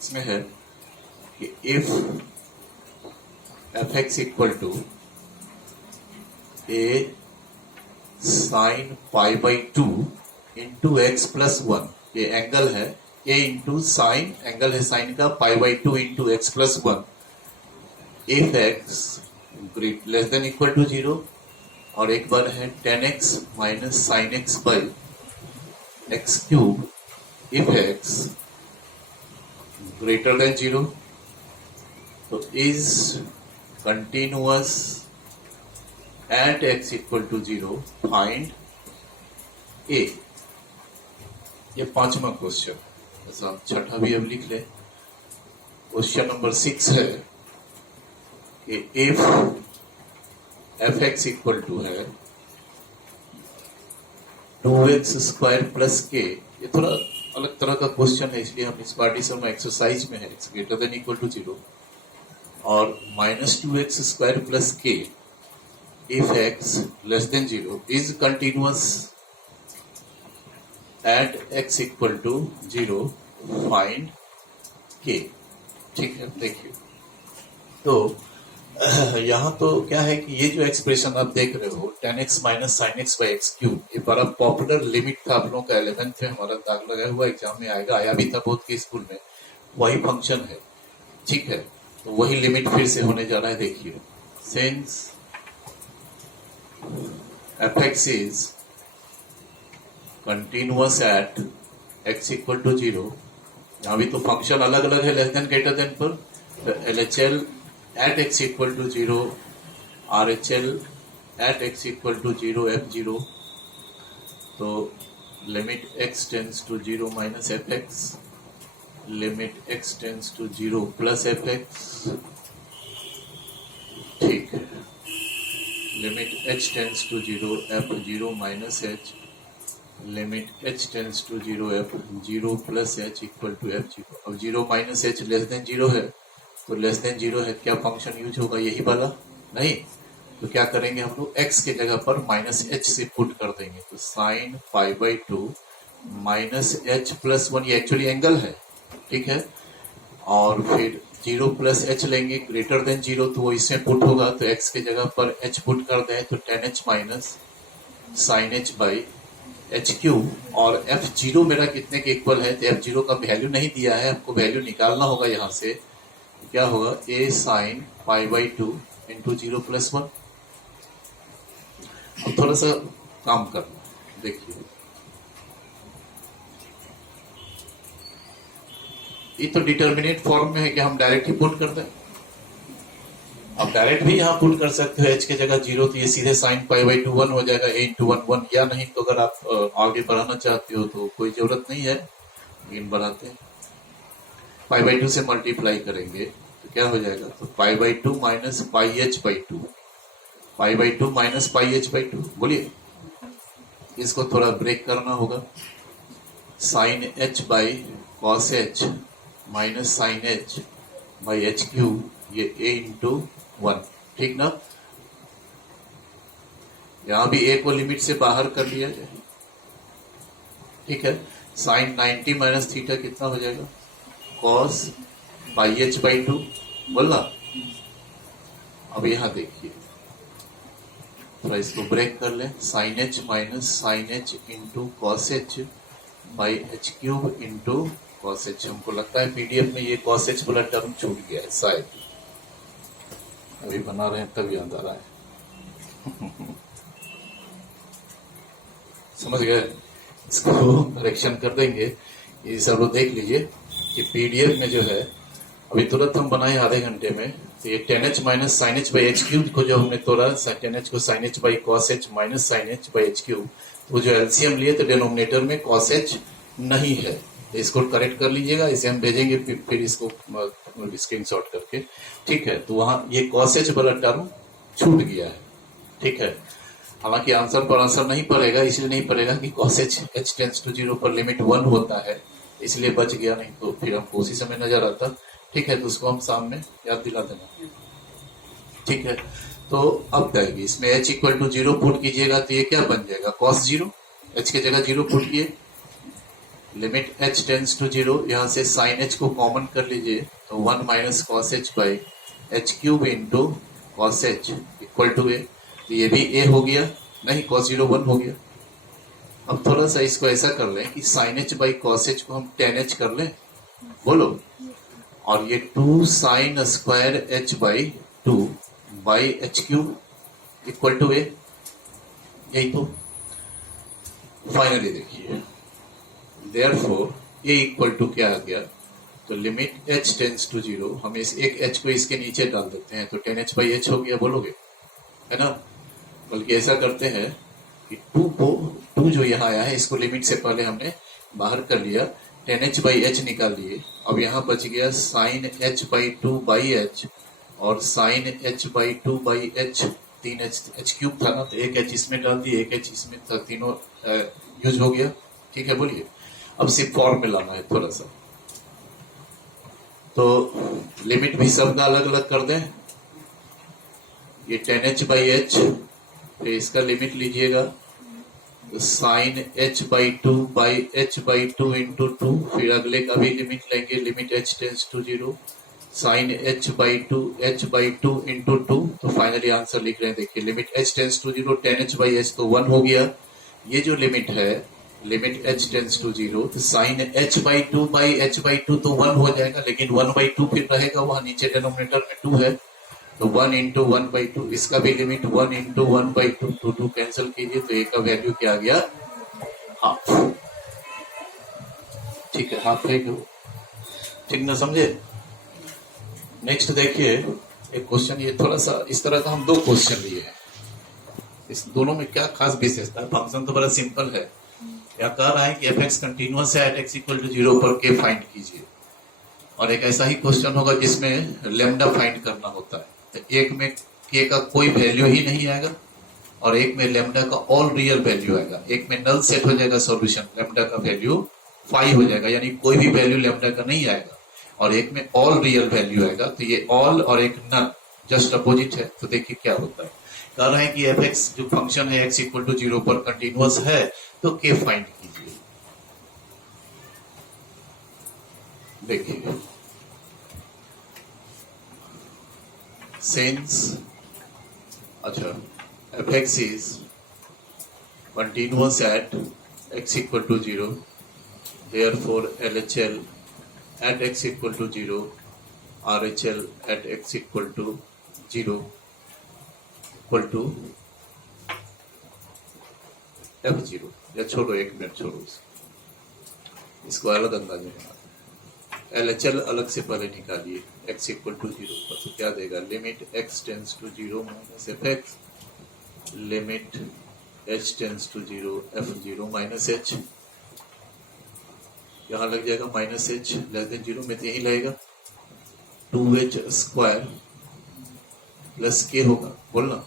इसमें है कि if fx equal to a sine π/2 into x plus 1, ये एंगल है a इंटू साइन, एंगल है साइन का, π/2 into x plus 1। If x great less than equal to 0, और एक बार है tan x minus sine x by x cube if x greater than 0 तो is continuous at x equal to 0 find a. ये 5वां question. ऐसा छठा भी अब लिख ले। क्वेश्चन नंबर 6 है कि if f x equal to है 2x स्क्वायर प्लस के। ये थोड़ा अलग तरह का क्वेश्चन है, इसलिए हम इस पार्टीशन में एक्सरसाइज में है x greater than equal to 0 और -2x square plus k if x less than 0 is continuous at x equal to 0 find k. ठीक है, देखिए तो यहाँ तो क्या है कि ये जो एक्सप्रेशन आप देख रहे हो tan x minus sine x by x cube, ये बड़ा पॉपुलर लिमिट था आप लोगों का 11th में, हमारा दाग लगा हुआ एग्जाम में आएगा, आया भी था बहुत के स्कूल में। वही फंक्शन है, ठीक है, तो वही लिमिट फिर से होने जा रहा है। देखिए since F x is continuous at x equal to 0, यहाँ भी तो फंक्शन अलग अलग है लेस देन ग्रेटर देन पर, तो LHL at x equal to 0, RHL at x equal to 0 F0, तो limit x tends to 0 minus fx, limit x tends to 0 plus fx, ठीक है, limit h tends to 0 f0 minus h, limit h tends to 0 f0 plus h equal to f0। अब 0 minus h less than 0 है, तो less than 0 है, क्या function use होगा? यही वाला नहीं, तो क्या करेंगे हम लोग x के जगह पर माइनस h से पुट कर देंगे, तो sign pi by 2 minus h plus 1, ये एक्चुअली एंगल है, ठीक है, और फिर 0 प्लस h लेंगे ग्रेटर देन 0, तो वो इसमें पुट होगा, तो x के जगह पर h पुट कर दें तो tan h minus sine h by h cube, और f0 मेरा कितने के इक्वल है, तो f0 का वैल्यू नहीं दिया है, आपको वैल्यू निकालना होगा यहाँ से। क्या होगा? a sign pi by 2 into 0 plus 1। अब थोड़ा सा काम करना, देखिए ये तो डिटर्मिनेट फॉर्म में है कि हम डायरेक्ट ही पुट कर दें। अब डायरेक्ट भी यहाँ पुट कर सकते हो, h के जगह 0, तो ये सीधे साइन पाई बाई 2 1 हो जाएगा, a इंटू 1 1, या नहीं तो अगर आप आगे बढ़ाना चाहते हो तो कोई जरूरत नहीं है, लेकिन बढ़ाते हैं, पाई बाई 2 से मल्टीप्लाई करेंगे तो क्या हो जाएगा, तो pi by 2 minus pi h by 2, pi by 2 minus pi h by 2। बोलिए, इसको थोड़ा ब्रेक करना होगा, sine h by cos h minus sine h by h cube, ये a इंटू 1, ठीक ना। यहां भी a को लिमिट से बाहर कर लिया जाए, ठीक है, साइन 90 माइनस थीटा कितना हो जाएगा, कॉस पाई एच बाई 2, बोलना। अब यहां देखिए, थोड़ा इसको ब्रेक कर ले, sine h minus sine h into cos h by h cube into cos h. हमको लगता है पीडीएफ में ये कॉस एच वाला टर्म छूट गया है शायद, अभी बना रहे हैं तब याद आ रहा है। समझ गए? इसको करेक्शन कर देंगे, ये सब लोग देख लीजिए कि पीडीएफ में जो है अभी तुरंत हम बनाए आधे घंटे में, तो ये tan h minus sine h by h cube को जो हमने तोड़ा, tan h को sine h by cos h minus sine h by h cube, तो जो एलसीएम लिए तो डिनोमिनेटर में कॉस एच नहीं है, तो इसको करेक्ट कर लीजिएगा, इसे हम भेजेंगे फिर इसको स्क्रीनशॉट करके, ठीक है। तो वहां ये कॉस एच वाला टर्म छूट गया है, ठीक है। हालांकि आंसर पर आंसर नहीं पड़ेगा, इसलिए नहीं पड़ेगा कि cos h h tends to 0 पर लिमिट 1 होता है, इसलिए बच गया, नहीं तो फिर हमको उसी समय नजर आता, ठीक है। तो उसको हम सामने याद दिला देना, ठीक है। तो अब जाएगी इसमें h इक्वल टू 0 पुट कीजिएगा, तो ये क्या बन जाएगा, कॉस 0, h के जगह 0 पुट किए, लिमिट h टेंस टू 0, यहाँ से साइन h को कॉमन कर लीजिए, तो 1 minus cos h by h cube into cos h equal to a, तो ये भी a हो गया, नहीं कॉस 0 1 हो गया। अब थोड़ा सा इसको ऐसा कर लें कि sine h by cos h को हम tan h कर लें, बोलो, और ये 2 sine square h by 2 by h cube equal to a, यही तो फाइनली देखिए देयरफॉर ये इक्वल टू क्या आ गया, तो लिमिट h टेंस टू 0, हम इस एक h को इसके नीचे डाल देते हैं तो 10h बाई h हो गया, बोलोगे, है ना। बल्कि ऐसा करते हैं कि 2 जो यहाँ आया है इसको लिमिट से पहले हमने बाहर कर लिया, 10h बाई h निकाल लिए। अब यहाँ बच गया sine h by 2 by h और sine h by 2 by h, 3h cube था ना, तो एक h इसमें डाल दिए, एक h इसमें था, तीनों यूज हो गया। ठीक है, बोलिए। अब सिर्फ फॉर्म में लाना है थोड़ा सा, तो लिमिट भी सबका अलग अलग कर दें। ये 10h बाई h, फिर इसका लिमिट लीजिएगा sine h by 2 by h by 2 into 2, फिर अगले का भी लिमिट लेंगे, limit h tends to 0 sine h by 2 into 2, तो फाइनली आंसर लिख रहे हैं, देखिए limit h tends to 0 10h by h तो 1 हो गया। ये जो लिमिट है लिमिट h टेंस टू 0, तो sine h by 2 by h by 2 तो 1 हो जाएगा, लेकिन 1 बाई 2 फिर रहेगा, वहां नीचे डिनोमिनेटर में 2 है, तो 1 इंटू 1 बाई 2, इसका भी लिमिट 1 इंटू 1 बाई 2, 2 कैंसिल कीजिए तो ए का वैल्यू क्या आ गया, हाफ। ठीक है, हाफ है क्यों, ठीक ना, समझे। नेक्स्ट देखिए एक क्वेश्चन, ये थोड़ा सा इस तरह का हम 2 क्वेश्चन लिए हैं, इस दोनों में क्या खास विशेषता है, फंक्शन तो बड़ा सिंपल है। क्या कह रहा है कि एफ एक्स कंटिन्यूअस है एट एक्स इक्वल टू 0 पर के फाइंड कीजिए, और एक ऐसा ही क्वेश्चन होगा जिसमें लेमडा फाइंड करना होता है, तो एक में के का कोई वैल्यू ही नहीं आएगा और एक में लेमडा का ऑल रियल वैल्यू आएगा, एक में नल सेट हो जाएगा सॉल्यूशन, लेमडा का वैल्यू 5 हो जाएगा, यानी कोई भी वैल्यू लेमडा का नहीं आएगा, और एक में ऑल रियल वैल्यू आएगा, तो ये ऑल और एक नल जस्ट अपोजिट है। तो देखिए क्या होता है, कह रहे हैं कि एफ एक्स जो फंक्शन है एक्स इक्वल टू 0 पर कंटिन्यूअस है, तो के फाइंड कीजिए। देखिए since अच्छा F x is continuous at x equal to 0, therefore LHL at x equal to 0, RHL at x equal to 0 equal to F0। या छोड़ो, एक मिनट छोड़ो, इसको अलग अंदाज में LHL अलग से पहले निकालिए, x इक्वल टू 0 पर, तो क्या देगा, limit x tends to 0 minus f x, limit h tends to 0 f0 minus h, यहाँ लग जाएगा माइनस h लेस देन 0 में, तो यही लगेगा 2h स्क्वायर प्लस के होगा, बोलना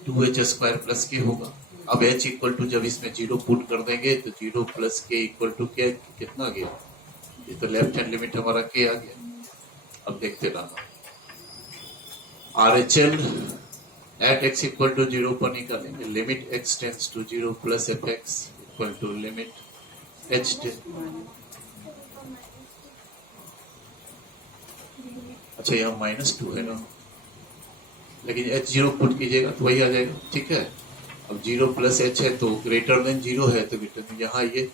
2h स्क्वायर प्लस के होगा। अब h इक्वल टू जब इसमें 0 पुट कर देंगे तो 0 प्लस के इक्वल टू क्या, कितना गया, ये तो लेफ्ट हैंड लिमिट हमारा के आ गया। अब देखते रहना, RHL at x equal to 0 पर निकालेंगे, limit x tends to 0 plus f x equal to limit h अच्छा यहाँ -2 है ना, लेकिन h0 पुट कीजिएगा तो वही आ जाएगा। ठीक है, अब 0 प्लस h है तो ग्रेटर देन 0 है, तो ग्रेटर यहाँ ये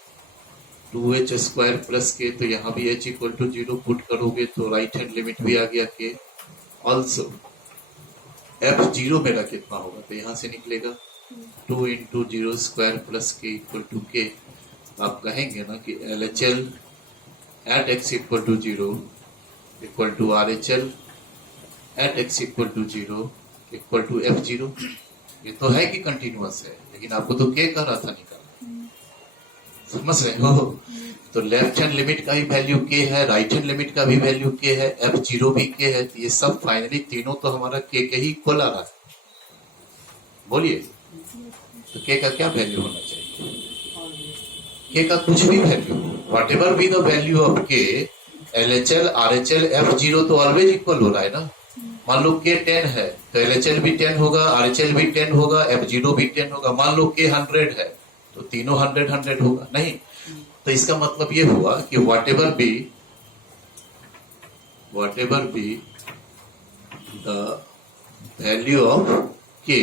2h स्क्वायर प्लस के, तो यहाँ भी h इक्वल टू 0 पुट करोगे तो राइट हैंड लिमिट भी आ गया के। ऑल्सो f0 मेरा कितना होगा, तो यहाँ से निकलेगा 2 into 0 square plus k equal to k. आप कहेंगे ना कि LHL at x equal to 0 equal to RHL at x equal to 0 equal to f0। ये तो है कि कंटिन्यूअस है, लेकिन आपको तो के कह रहा था निकालना, समझ रहे हो। तो लेफ्ट हैंड लिमिट का भी वैल्यू के है, राइट हैंड लिमिट का भी वैल्यू के है, f0 भी के है, तो ये सब फाइनली तीनों तो हमारा के ही इक्वल आ रहा है। बोलिए, तो के का क्या वैल्यू होना चाहिए, के का कुछ भी value, what ever be the value of के, LHL RHL f0 तो ऑलवेज इक्वल हो रहा है ना। मान लो के 10 है तो LHL भी 10 होगा, RHL भी 10 होगा, f0 भी 10 होगा। मान लो के 100 है तो तीनों 100 होगा, नहीं। तो इसका मतलब ये हुआ कि what ever be the value of के,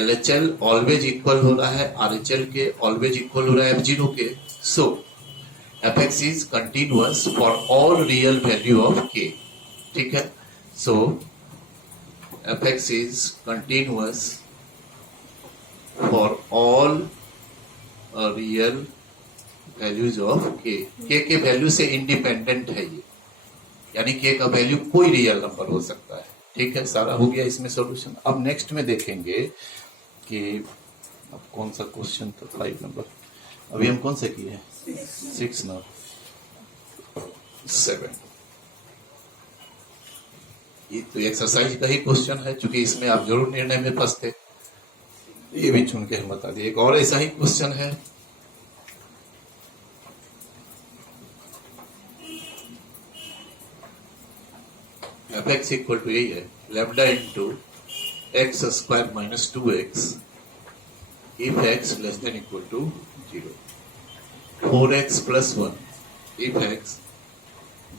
LHL ऑलवेज इक्वल हो रहा है RHL के, ऑलवेज इक्वल हो रहा है f0 के। सो fx is continuous for all real value of k। ठीक है, so fx is continuous for all real values of के वैल्यू से इंडिपेंडेंट है ये, यानी के का वैल्यू कोई रियल नंबर हो सकता है। ठीक है, सारा हो गया इसमें सॉल्यूशन। अब नेक्स्ट में देखेंगे कि अब कौन सा क्वेश्चन था, 5 नंबर। अभी हम कौन सा किए, 6 ना 7। ये तो एक्सरसाइज का ही क्वेश्चन है, क्योंकि इसमें आप जरूर निर्णय में फंसते, ये भी चुन के हम बता दिए। एक और ऐसा ही क्वेश्चन है, एफ एक्स इक्वल टू यही है, lambda into x square minus 2x if x less than equal to 0, 4x plus 1 if x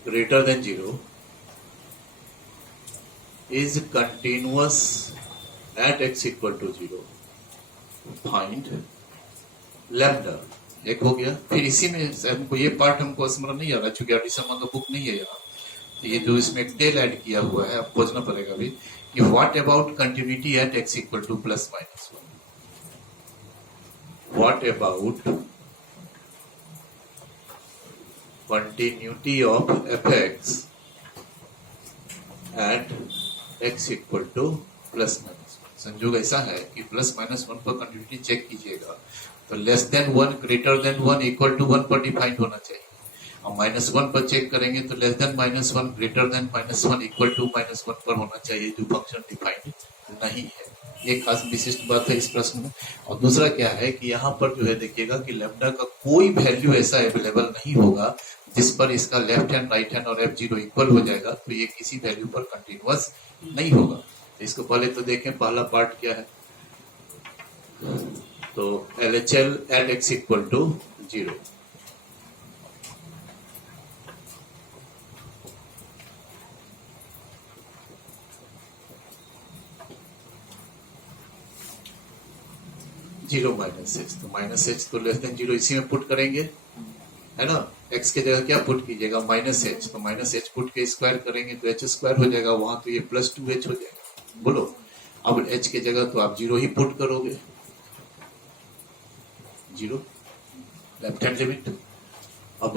greater than 0 is continuous at x equal to 0, find lambda। एक हो गया। फिर इसी में हमको ये पार्ट हमको स्मरण नहीं आ रहा, चूंकि एडिशन मतलब बुक नहीं है यहाँ, तो ये जो इसमें एक टेल ऐड किया हुआ है, अब खोजना पड़ेगा अभी कि what about continuity at x equal to plus minus 1, what about continuity of f x at x equal to plus minus 1। संयोग ऐसा है कि प्लस माइनस 1 पर कंटिन्यूटी चेक कीजिएगा तो less than 1 greater than 1 equal to 1 पर defined होना चाहिए, और माइनस 1 पर चेक करेंगे तो less than minus 1 greater than minus 1 equal to minus 1 पर होना चाहिए, जो फंक्शन डिफाइंड नहीं है। ये खास विशिष्ट बात है इस प्रश्न में। और दूसरा क्या है कि यहाँ पर जो है देखिएगा कि लैम्डा का कोई वैल्यू ऐसा अवेलेबल नहीं होगा जिस पर इसका लेफ्ट हैंड राइट हैंड और f0 इक्वल हो जाएगा, तो ये किसी वैल्यू पर कंटिन्यूअस नहीं होगा। तो इसको पहले तो देखें, पहला पार्ट क्या है, तो LHL at x equal to 0। Zero minus h, तो माइनस एच तो लेस देन 0 इसी में पुट करेंगे, है ना। x के जगह क्या पुट कीजिएगा, माइनस एच, तो माइनस एच पुट के स्क्वायर करेंगे तो एच स्क्वायर हो जाएगा, वहां तो ये प्लस 2h हो जाएगा। बोलो, अब h के जगह तो आप 0 ही पुट करोगे, 0 लेफ्ट हैंड लिमिट। अब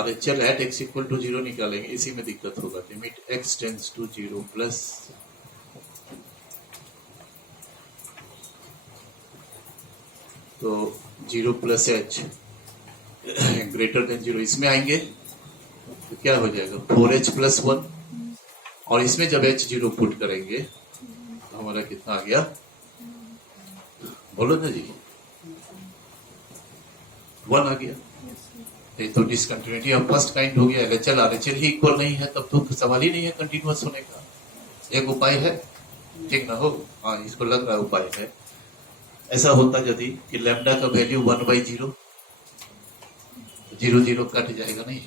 RHL at x equal to 0 निकालेंगे, इसी में दिक्कत होगा। Limit x tends to 0 plus तो 0 प्लस एच ग्रेटर देन 0, इसमें आएंगे तो क्या हो जाएगा 4h प्लस 1, और इसमें जब h0 पुट करेंगे तो हमारा कितना आ गया, बोलो ना जी, 1 आ गया। ये तो डिसकंटिन्यूटी ऑफ फर्स्ट काइंड हो गया। LHL RHL ही इक्वल नहीं है, तब तो सवाल ही नहीं है कंटिन्यूअस होने का। एक उपाय है, ठीक ना हो, हाँ इसको लग रहा है उपाय है। ऐसा होता यदि कि लैम्डा का वैल्यू 1/0, 0 कट जाएगा नहीं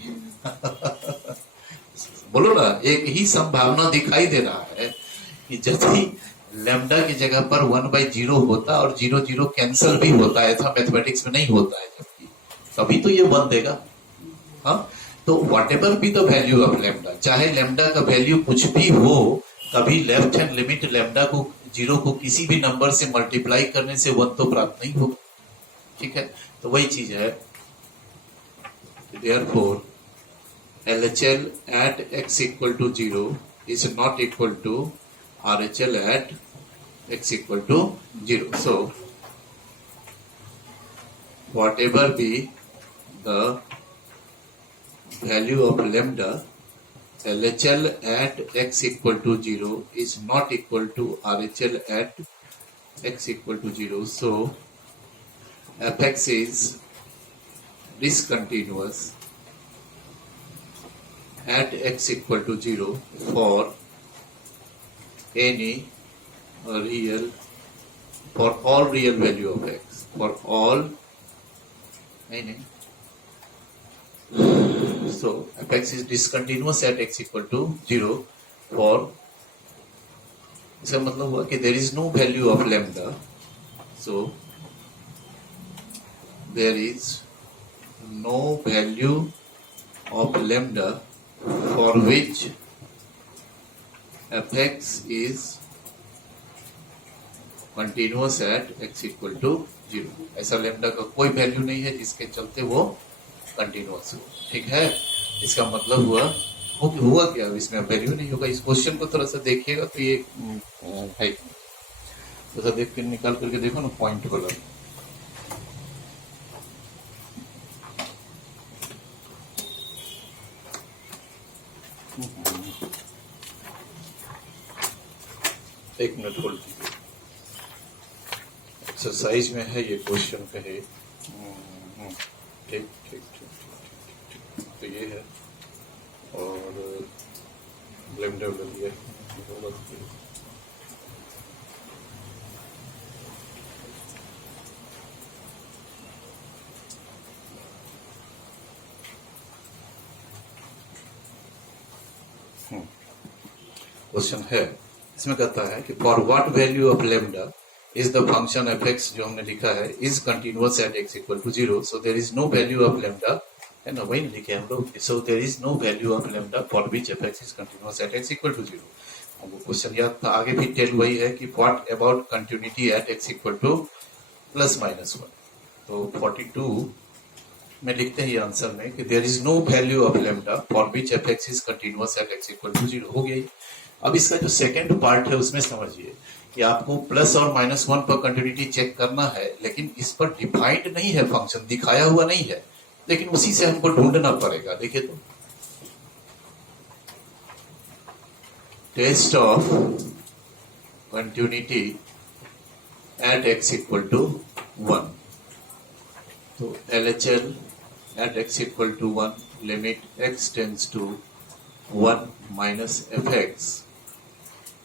बोलो ना, एक ही संभावना दिखाई दे रहा है कि यदि लैम्डा की जगह पर 1/0 होता और 0 कैंसिल भी होता है, ऐसा मैथमेटिक्स में नहीं होता है, जबकि तभी तो ये 1 देगा। हाँ, तो what ever be the value of lambda, चाहे लैम्डा का वैल्यू कुछ भी हो, कभी लेफ्ट हैंड लिमिट लैम्डा को 0 को किसी भी नंबर से मल्टीप्लाई करने से 1 तो प्राप्त नहीं होगा। ठीक है, तो वही चीज है। Therefore, LHL at x equal to 0 is not equal to RHL at x equal to 0. So, whatever be the value of lambda, LHL at x equal to 0 is not equal to RHL at x equal to 0. So, fx is discontinuous at x equal to 0 for any real, for all real value of x, for all any. So fx is discontinuous at x equal to 0 for, इसका मतलब हुआ कि there is no value of lambda, so there is no value of lambda for which fx is continuous at x equal to zero. ऐसा lambda का कोई value नहीं है जिसके चलते वो कंटिन्यूअस हो। ठीक है, इसका मतलब हुआ क्या, इसमें वैल्यू नहीं होगा। इस क्वेश्चन को थोड़ा सा देखिएगा तो ये है, थोड़ा सा देख कर निकाल करके देखो ना पॉइंट वाला। एक मिनट होल्ड कीजिए, एक्सरसाइज में है ये क्वेश्चन कहे। ठीक ठीक ठीक ठीक, तो ये है और ब्लेम डेवलप ये क्वेश्चन है। इसमें कहता है कि for what value of lambda is the function F x, जो हमने लिखा है, is continuous at x equal to zero, so there is no value of lambda, है ना, वही लिखे हम लोग, so there is no value of lambda for which f x is continuous at x equal to zero. हमको question याद था, आगे भी टेल वही है कि what about continuity at x equal to plus minus one. तो 42 में लिखते हैं ये आंसर में कि there is no value of lambda for which f x is continuous at x equal to zero. हो गया। अब इसका जो सेकंड पार्ट है उसमें समझिए कि आपको प्लस और माइनस वन पर कंटिन्यूटी चेक करना है, लेकिन इस पर डिफाइंड नहीं है, फंक्शन दिखाया हुआ नहीं है, लेकिन उसी से हमको ढूंढना पड़ेगा। देखिए तो test of continuity at x equal to one, तो LHL at x equal to one, limit x tends to one minus f x,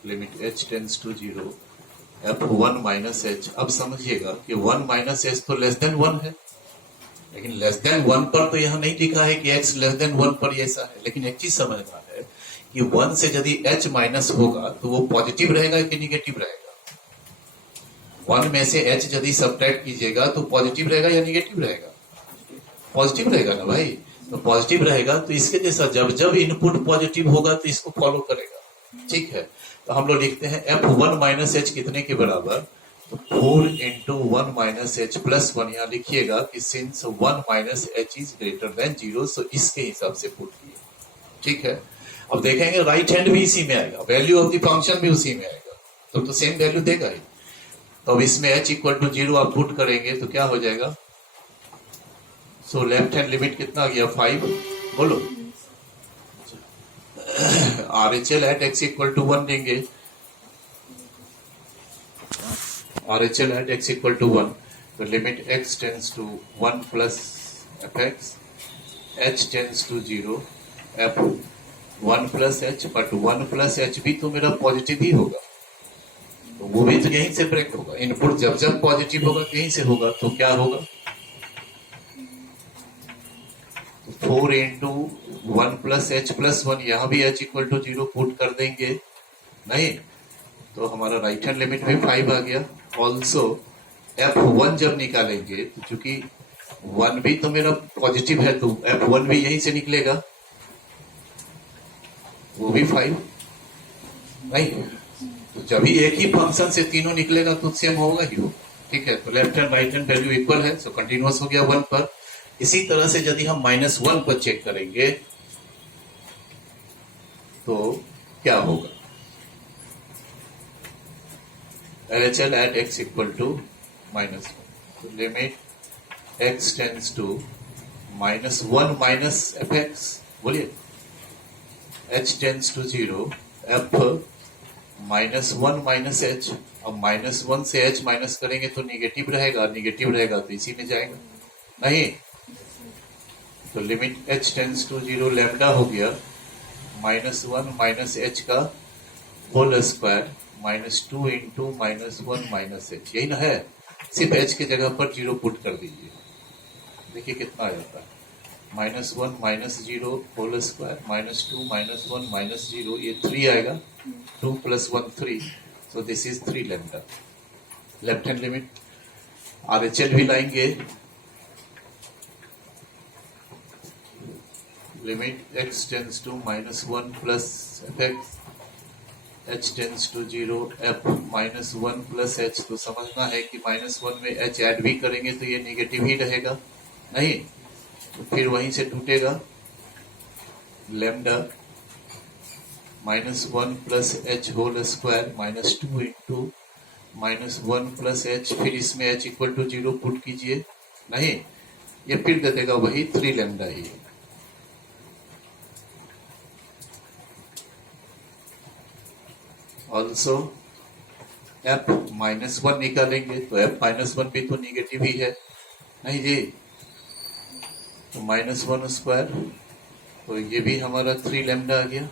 limit h tends to zero, f1 minus h. अब समझिएगा कि 1 माइनस एच तो less than 1 है, लेकिन less than 1 पर तो यहां नहीं लिखा है कि x लेस देन 1 पर ऐसा है। लेकिन एक चीज समझना है कि 1 से यदि h माइनस होगा तो वो पॉजिटिव रहेगा कि निगेटिव रहेगा। 1 में से h यदि सब्ट्रैक्ट कीजिएगा तो पॉजिटिव रहेगा या निगेटिव रहेगा? पॉजिटिव रहेगा ना भाई। तो पॉजिटिव रहेगा तो इसके जैसा जब जब इनपुट पॉजिटिव होगा तो इसको फॉलो करेगा। ठीक है, तो हम लोग लिखते हैं f1 माइनस एच कितने के बराबर, तो 4 इंटू 1 माइनस एच प्लस 1। यहाँ लिखिएगा कि since 1 minus h is greater than zero, so इसके हिसाब से पुट किए। ठीक है, अब देखेंगे राइट हैंड भी इसी में आएगा, वैल्यू ऑफ द फंक्शन भी उसी में आएगा, तो सेम वैल्यू देगा ही। तो अब इसमें h इक्वल टू जीरो आप पुट करेंगे तो क्या हो जाएगा, सो लेफ्ट हैंड लिमिट कितना आ गया 5, बोलो। RHL at x equal to 1 देंगे, RHL at x equal to 1, तो limit x tends to 1 plus f x, h tends to zero, f 1 plus h, but 1 plus h भी तो मेरा positive ही होगा, तो वो भी तो यहीं से ब्रेक होगा। इनपुट जब जब पॉजिटिव होगा कहीं से होगा, तो क्या होगा, 4 इंटू 1 प्लस एच प्लस 1, यहां भी h equal to zero put कर देंगे, नहीं तो हमारा राइट हैंड लिमिट में 5 आ गया। ऑल्सो f1 जब निकालेंगे तो चूंकि 1 भी तो मेरा पॉजिटिव है, तो f1 भी यहीं से निकलेगा, वो भी 5, नहीं तो जब भी एक ही फंक्शन से तीनों निकलेगा तो सेम होगा ही वो। ठीक है, तो left hand right hand value equal है, सो कंटिन्यूअस हो गया 1 पर। इसी तरह से यदि हम -1 पर चेक करेंगे तो क्या होगा, LHL at x equal to -1, तो limit x tends to -1 minus f x, बोलिए, h tends to zero, f -1 minus h. अब -1 से h माइनस करेंगे तो निगेटिव रहेगा, निगेटिव रहेगा तो इसी में जाएगा, नहीं तो limit h tends to zero, lambda हो गया -1 माइनस एच का whole square, -2 into -1 minus h, यही ना है, सिर्फ h के जगह पर जीरो पुट कर दीजिए, देखिए कितना आ जाता है, -1 minus zero whole square, -2 -1 minus zero, ये 3 आएगा, 2 + 1 3, so this is 3 lambda. Left hand limit RHL भी लाएंगे, limit x tends to -1 plus f x, h tends to 0 f minus 1 plus h, तो समझना है कि माइनस 1 में h ऐड भी करेंगे तो ये निगेटिव ही रहेगा, नहीं तो फिर वहीं से टूटेगा lambda minus 1 plus h whole square minus 2 into minus 1 plus h, फिर इसमें h इक्वल टू 0 पुट कीजिए, नहीं ये फिर दे देगा वही 3 लैम्डा ही। ऑल्सो f माइनस 1 निकालेंगे तो f माइनस 1 भी तो निगेटिव ही है, नहीं जी, तो माइनस 1 स्क्वायर, तो ये भी हमारा 3 लैम्डा आ गया,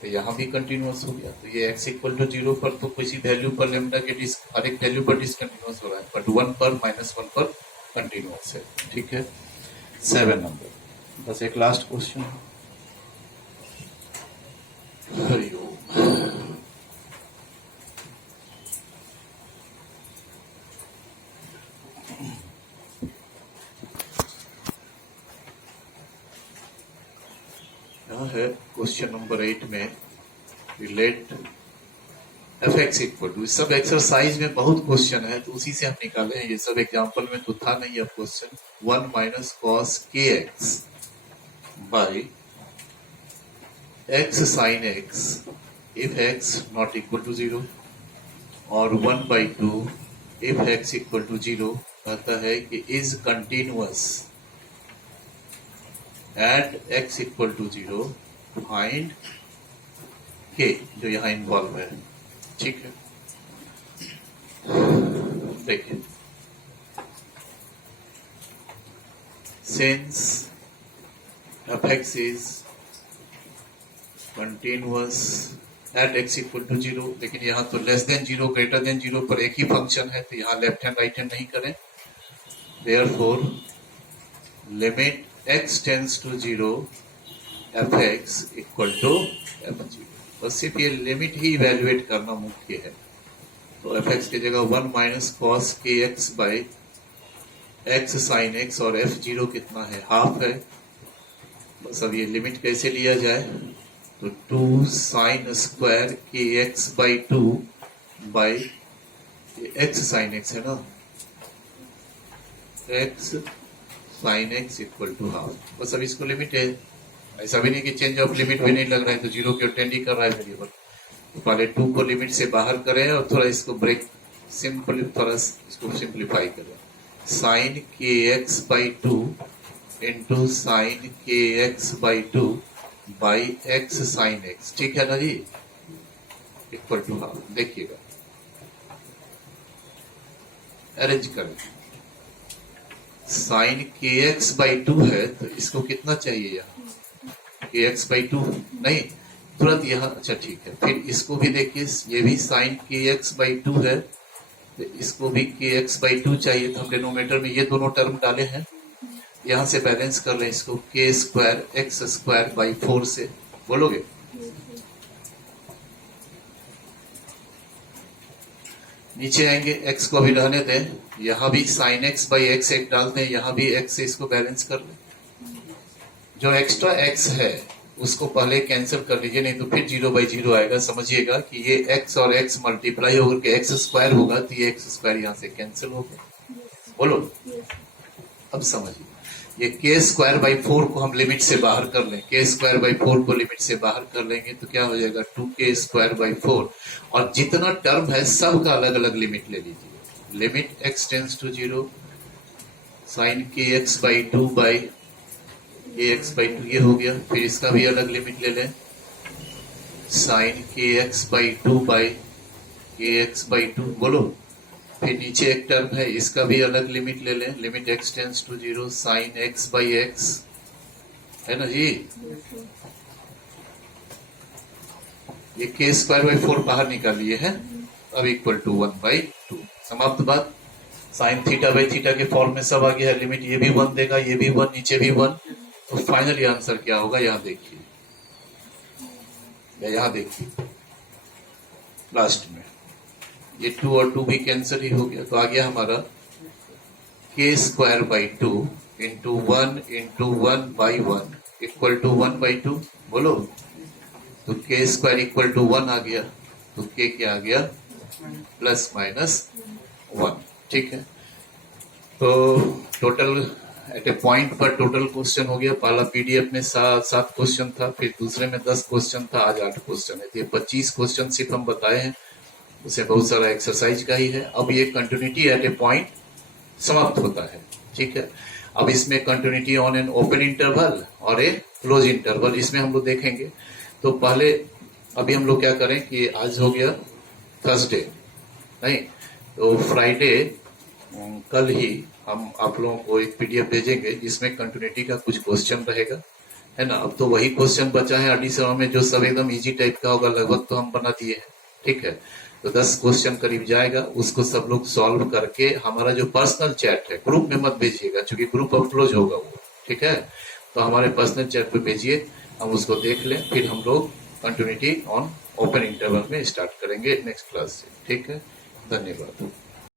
तो यहाँ भी कंटिन्यूअस हो गया, तो ये x इक्वल टू 0 पर तो किसी वैल्यू पर लैम्डा के हर एक वैल्यू पर डिसकंटिन्यूअस हो रहा है, बट 1 पर माइनस 1 पर कंटिन्यूअस है, ठीक है। 7 नंबर, बस एक लास्ट क्वेश्चन। हरिओम। है क्वेश्चन नंबर 8 में relate f x equal to, सब एक्सरसाइज में बहुत क्वेश्चन है तो उसी से हम निकाले हैं, ये सब एग्जांपल में तो था नहीं अब question. 1 minus cos k x by x sine x if x not equal to 0, और 1/2 इफ एक्स इक्वल टू 0 कहता है कि is continuous at x equal to 0 find k, जो यहां इन्वॉल्व है, ठीक है। देखिए, since f(x) is continuous at x equal to 0, लेकिन यहां तो लेस देन 0 ग्रेटर देन 0 पर एक ही फंक्शन है, तो यहां लेफ्ट हैंड राइट हैंड नहीं करें, therefore limit x tends to 0 f(x) equal to f(0), बस सिर्फ ये लिमिट ही इवेल्युएट करना मुख्य है, तो f(x) की जगह 1 minus cos k x by x sine x, और f(0) कितना है, हाफ है, बस अब ये लिमिट कैसे लिया जाए, तो 2 sine square k x by 2 by x sine x है ना, x sine x equal to half, बस अब इसको लिमिट है, ऐसा भी नहीं कि चेंज ऑफ लिमिट भी नहीं लग रहा है, तो 0 की टेंड ही कर रहा है वेरिएबल, तो पहले 2 को लिमिट से बाहर करें और थोड़ा इसको ब्रेक सिंपल, थोड़ा इसको सिंप्लीफाई करें, sign k x by 2 into sine k x by 2 by x sine x, ठीक है ना जी, इक्वल टू हाफ। देखिएगा अरेंज करें, साइन के एक्स बाई 2 है तो इसको कितना चाहिए, यहाँ के एक्स बाई 2 नहीं, तुरंत यहाँ, अच्छा ठीक है, फिर इसको भी देखिए, ये भी साइन के एक्स बाई 2 है, तो इसको भी के एक्स बाई 2 चाहिए, तो हम डिनोमिनेटर में ये दोनों टर्म डाले हैं, यहाँ से बैलेंस कर लें इसको, के स्क्वायर एक्स स्क्वायर बाई 4 से, बोलोगे, नीचे आएंगे, x को अभी रहने दें, यहां भी साइन x बाई एक्स एक डाल दें, यहां भी x से इसको बैलेंस कर लें, जो एक्स्ट्रा x है उसको पहले कैंसिल कर लीजिए, नहीं तो फिर 0/0 आएगा, समझिएगा कि ये x और x मल्टीप्लाई होकर के एक्स स्क्वायर होगा, तो ये एक्स स्क्वायर यहां से कैंसिल हो गया, बोलो, अब समझिए, ये के स्क्वायर बाई 4 को हम लिमिट से बाहर कर लें, के स्क्वायर बाई 4 को लिमिट से बाहर कर लेंगे तो क्या हो जाएगा, 2k स्क्वायर बाई 4, और जितना टर्म है सब का अलग अलग लिमिट ले लीजिए, limit x tends to 0 sine k x by 2 by k x by 2, ये हो गया, फिर इसका भी अलग लिमिट ले लें, sign k x by 2 by k x by 2, बोलो, फिर नीचे एक टर्म है, इसका भी अलग लिमिट ले लें, limit x tends to 0 sine x by x, है ना जी, ये के स्क्वायर बाई 4 बाहर निकालिए है, अब इक्वल टू 1/2, समाप्त बात, साइन थीटा बाई थीटा के फॉर्म में सब आ गया है, लिमिट ये भी 1 देगा, ये भी 1, नीचे भी 1, तो फाइनली आंसर क्या होगा, यहां देखिए, यहां देखिए लास्ट में ये 2 और 2 भी कैंसिल ही हो गया, तो आ गया हमारा k square by 2 into 1 by 1 equal to 1/2, बोलो, तो के स्क्वायर इक्वल टू 1 आ गया, तो के क्या आ गया प्लस माइनस 1। ठीक है, तो टोटल एट ए पॉइंट पर टोटल क्वेश्चन हो गया। पहला पीडीएफ में 7 क्वेश्चन था, फिर दूसरे में 10 क्वेश्चन था, आज 8 क्वेश्चन है। तो ये 25 क्वेश्चन सिर्फ हम बताए हैं, उसे बहुत सारा एक्सरसाइज का ही है। अब ये कंटिन्यूटी एट ए पॉइंट समाप्त होता है। ठीक है, अब इसमें continuity on an open interval और ए क्लोज इंटरवल, इसमें हम लोग देखेंगे। तो पहले अभी हम लोग क्या करें कि आज हो गया थर्सडे, नहीं तो फ्राइडे कल ही हम आप लोगों को एक पीडीएफ भेजेंगे जिसमें कंटिन्यूटी का कुछ क्वेश्चन रहेगा, है ना। अब तो वही क्वेश्चन बचा है एडिशन में जो सब एकदम इजी टाइप का होगा, लगभग तो हम बना दिए हैं। ठीक है, तो 10 क्वेश्चन करीब जाएगा, उसको सब लोग सॉल्व करके हमारा जो पर्सनल चैट है, ग्रुप में मत भेजिएगा क्योंकि ग्रुप अब क्लोज होगा वो। ठीक है, तो हमारे पर्सनल चैट पे भेजिए, हम उसको देख लें, फिर हम लोग कंटिन्यूटी ऑन ओपन इंटरवल में स्टार्ट करेंगे नेक्स्ट क्लास से। ठीक है, धन्यवाद।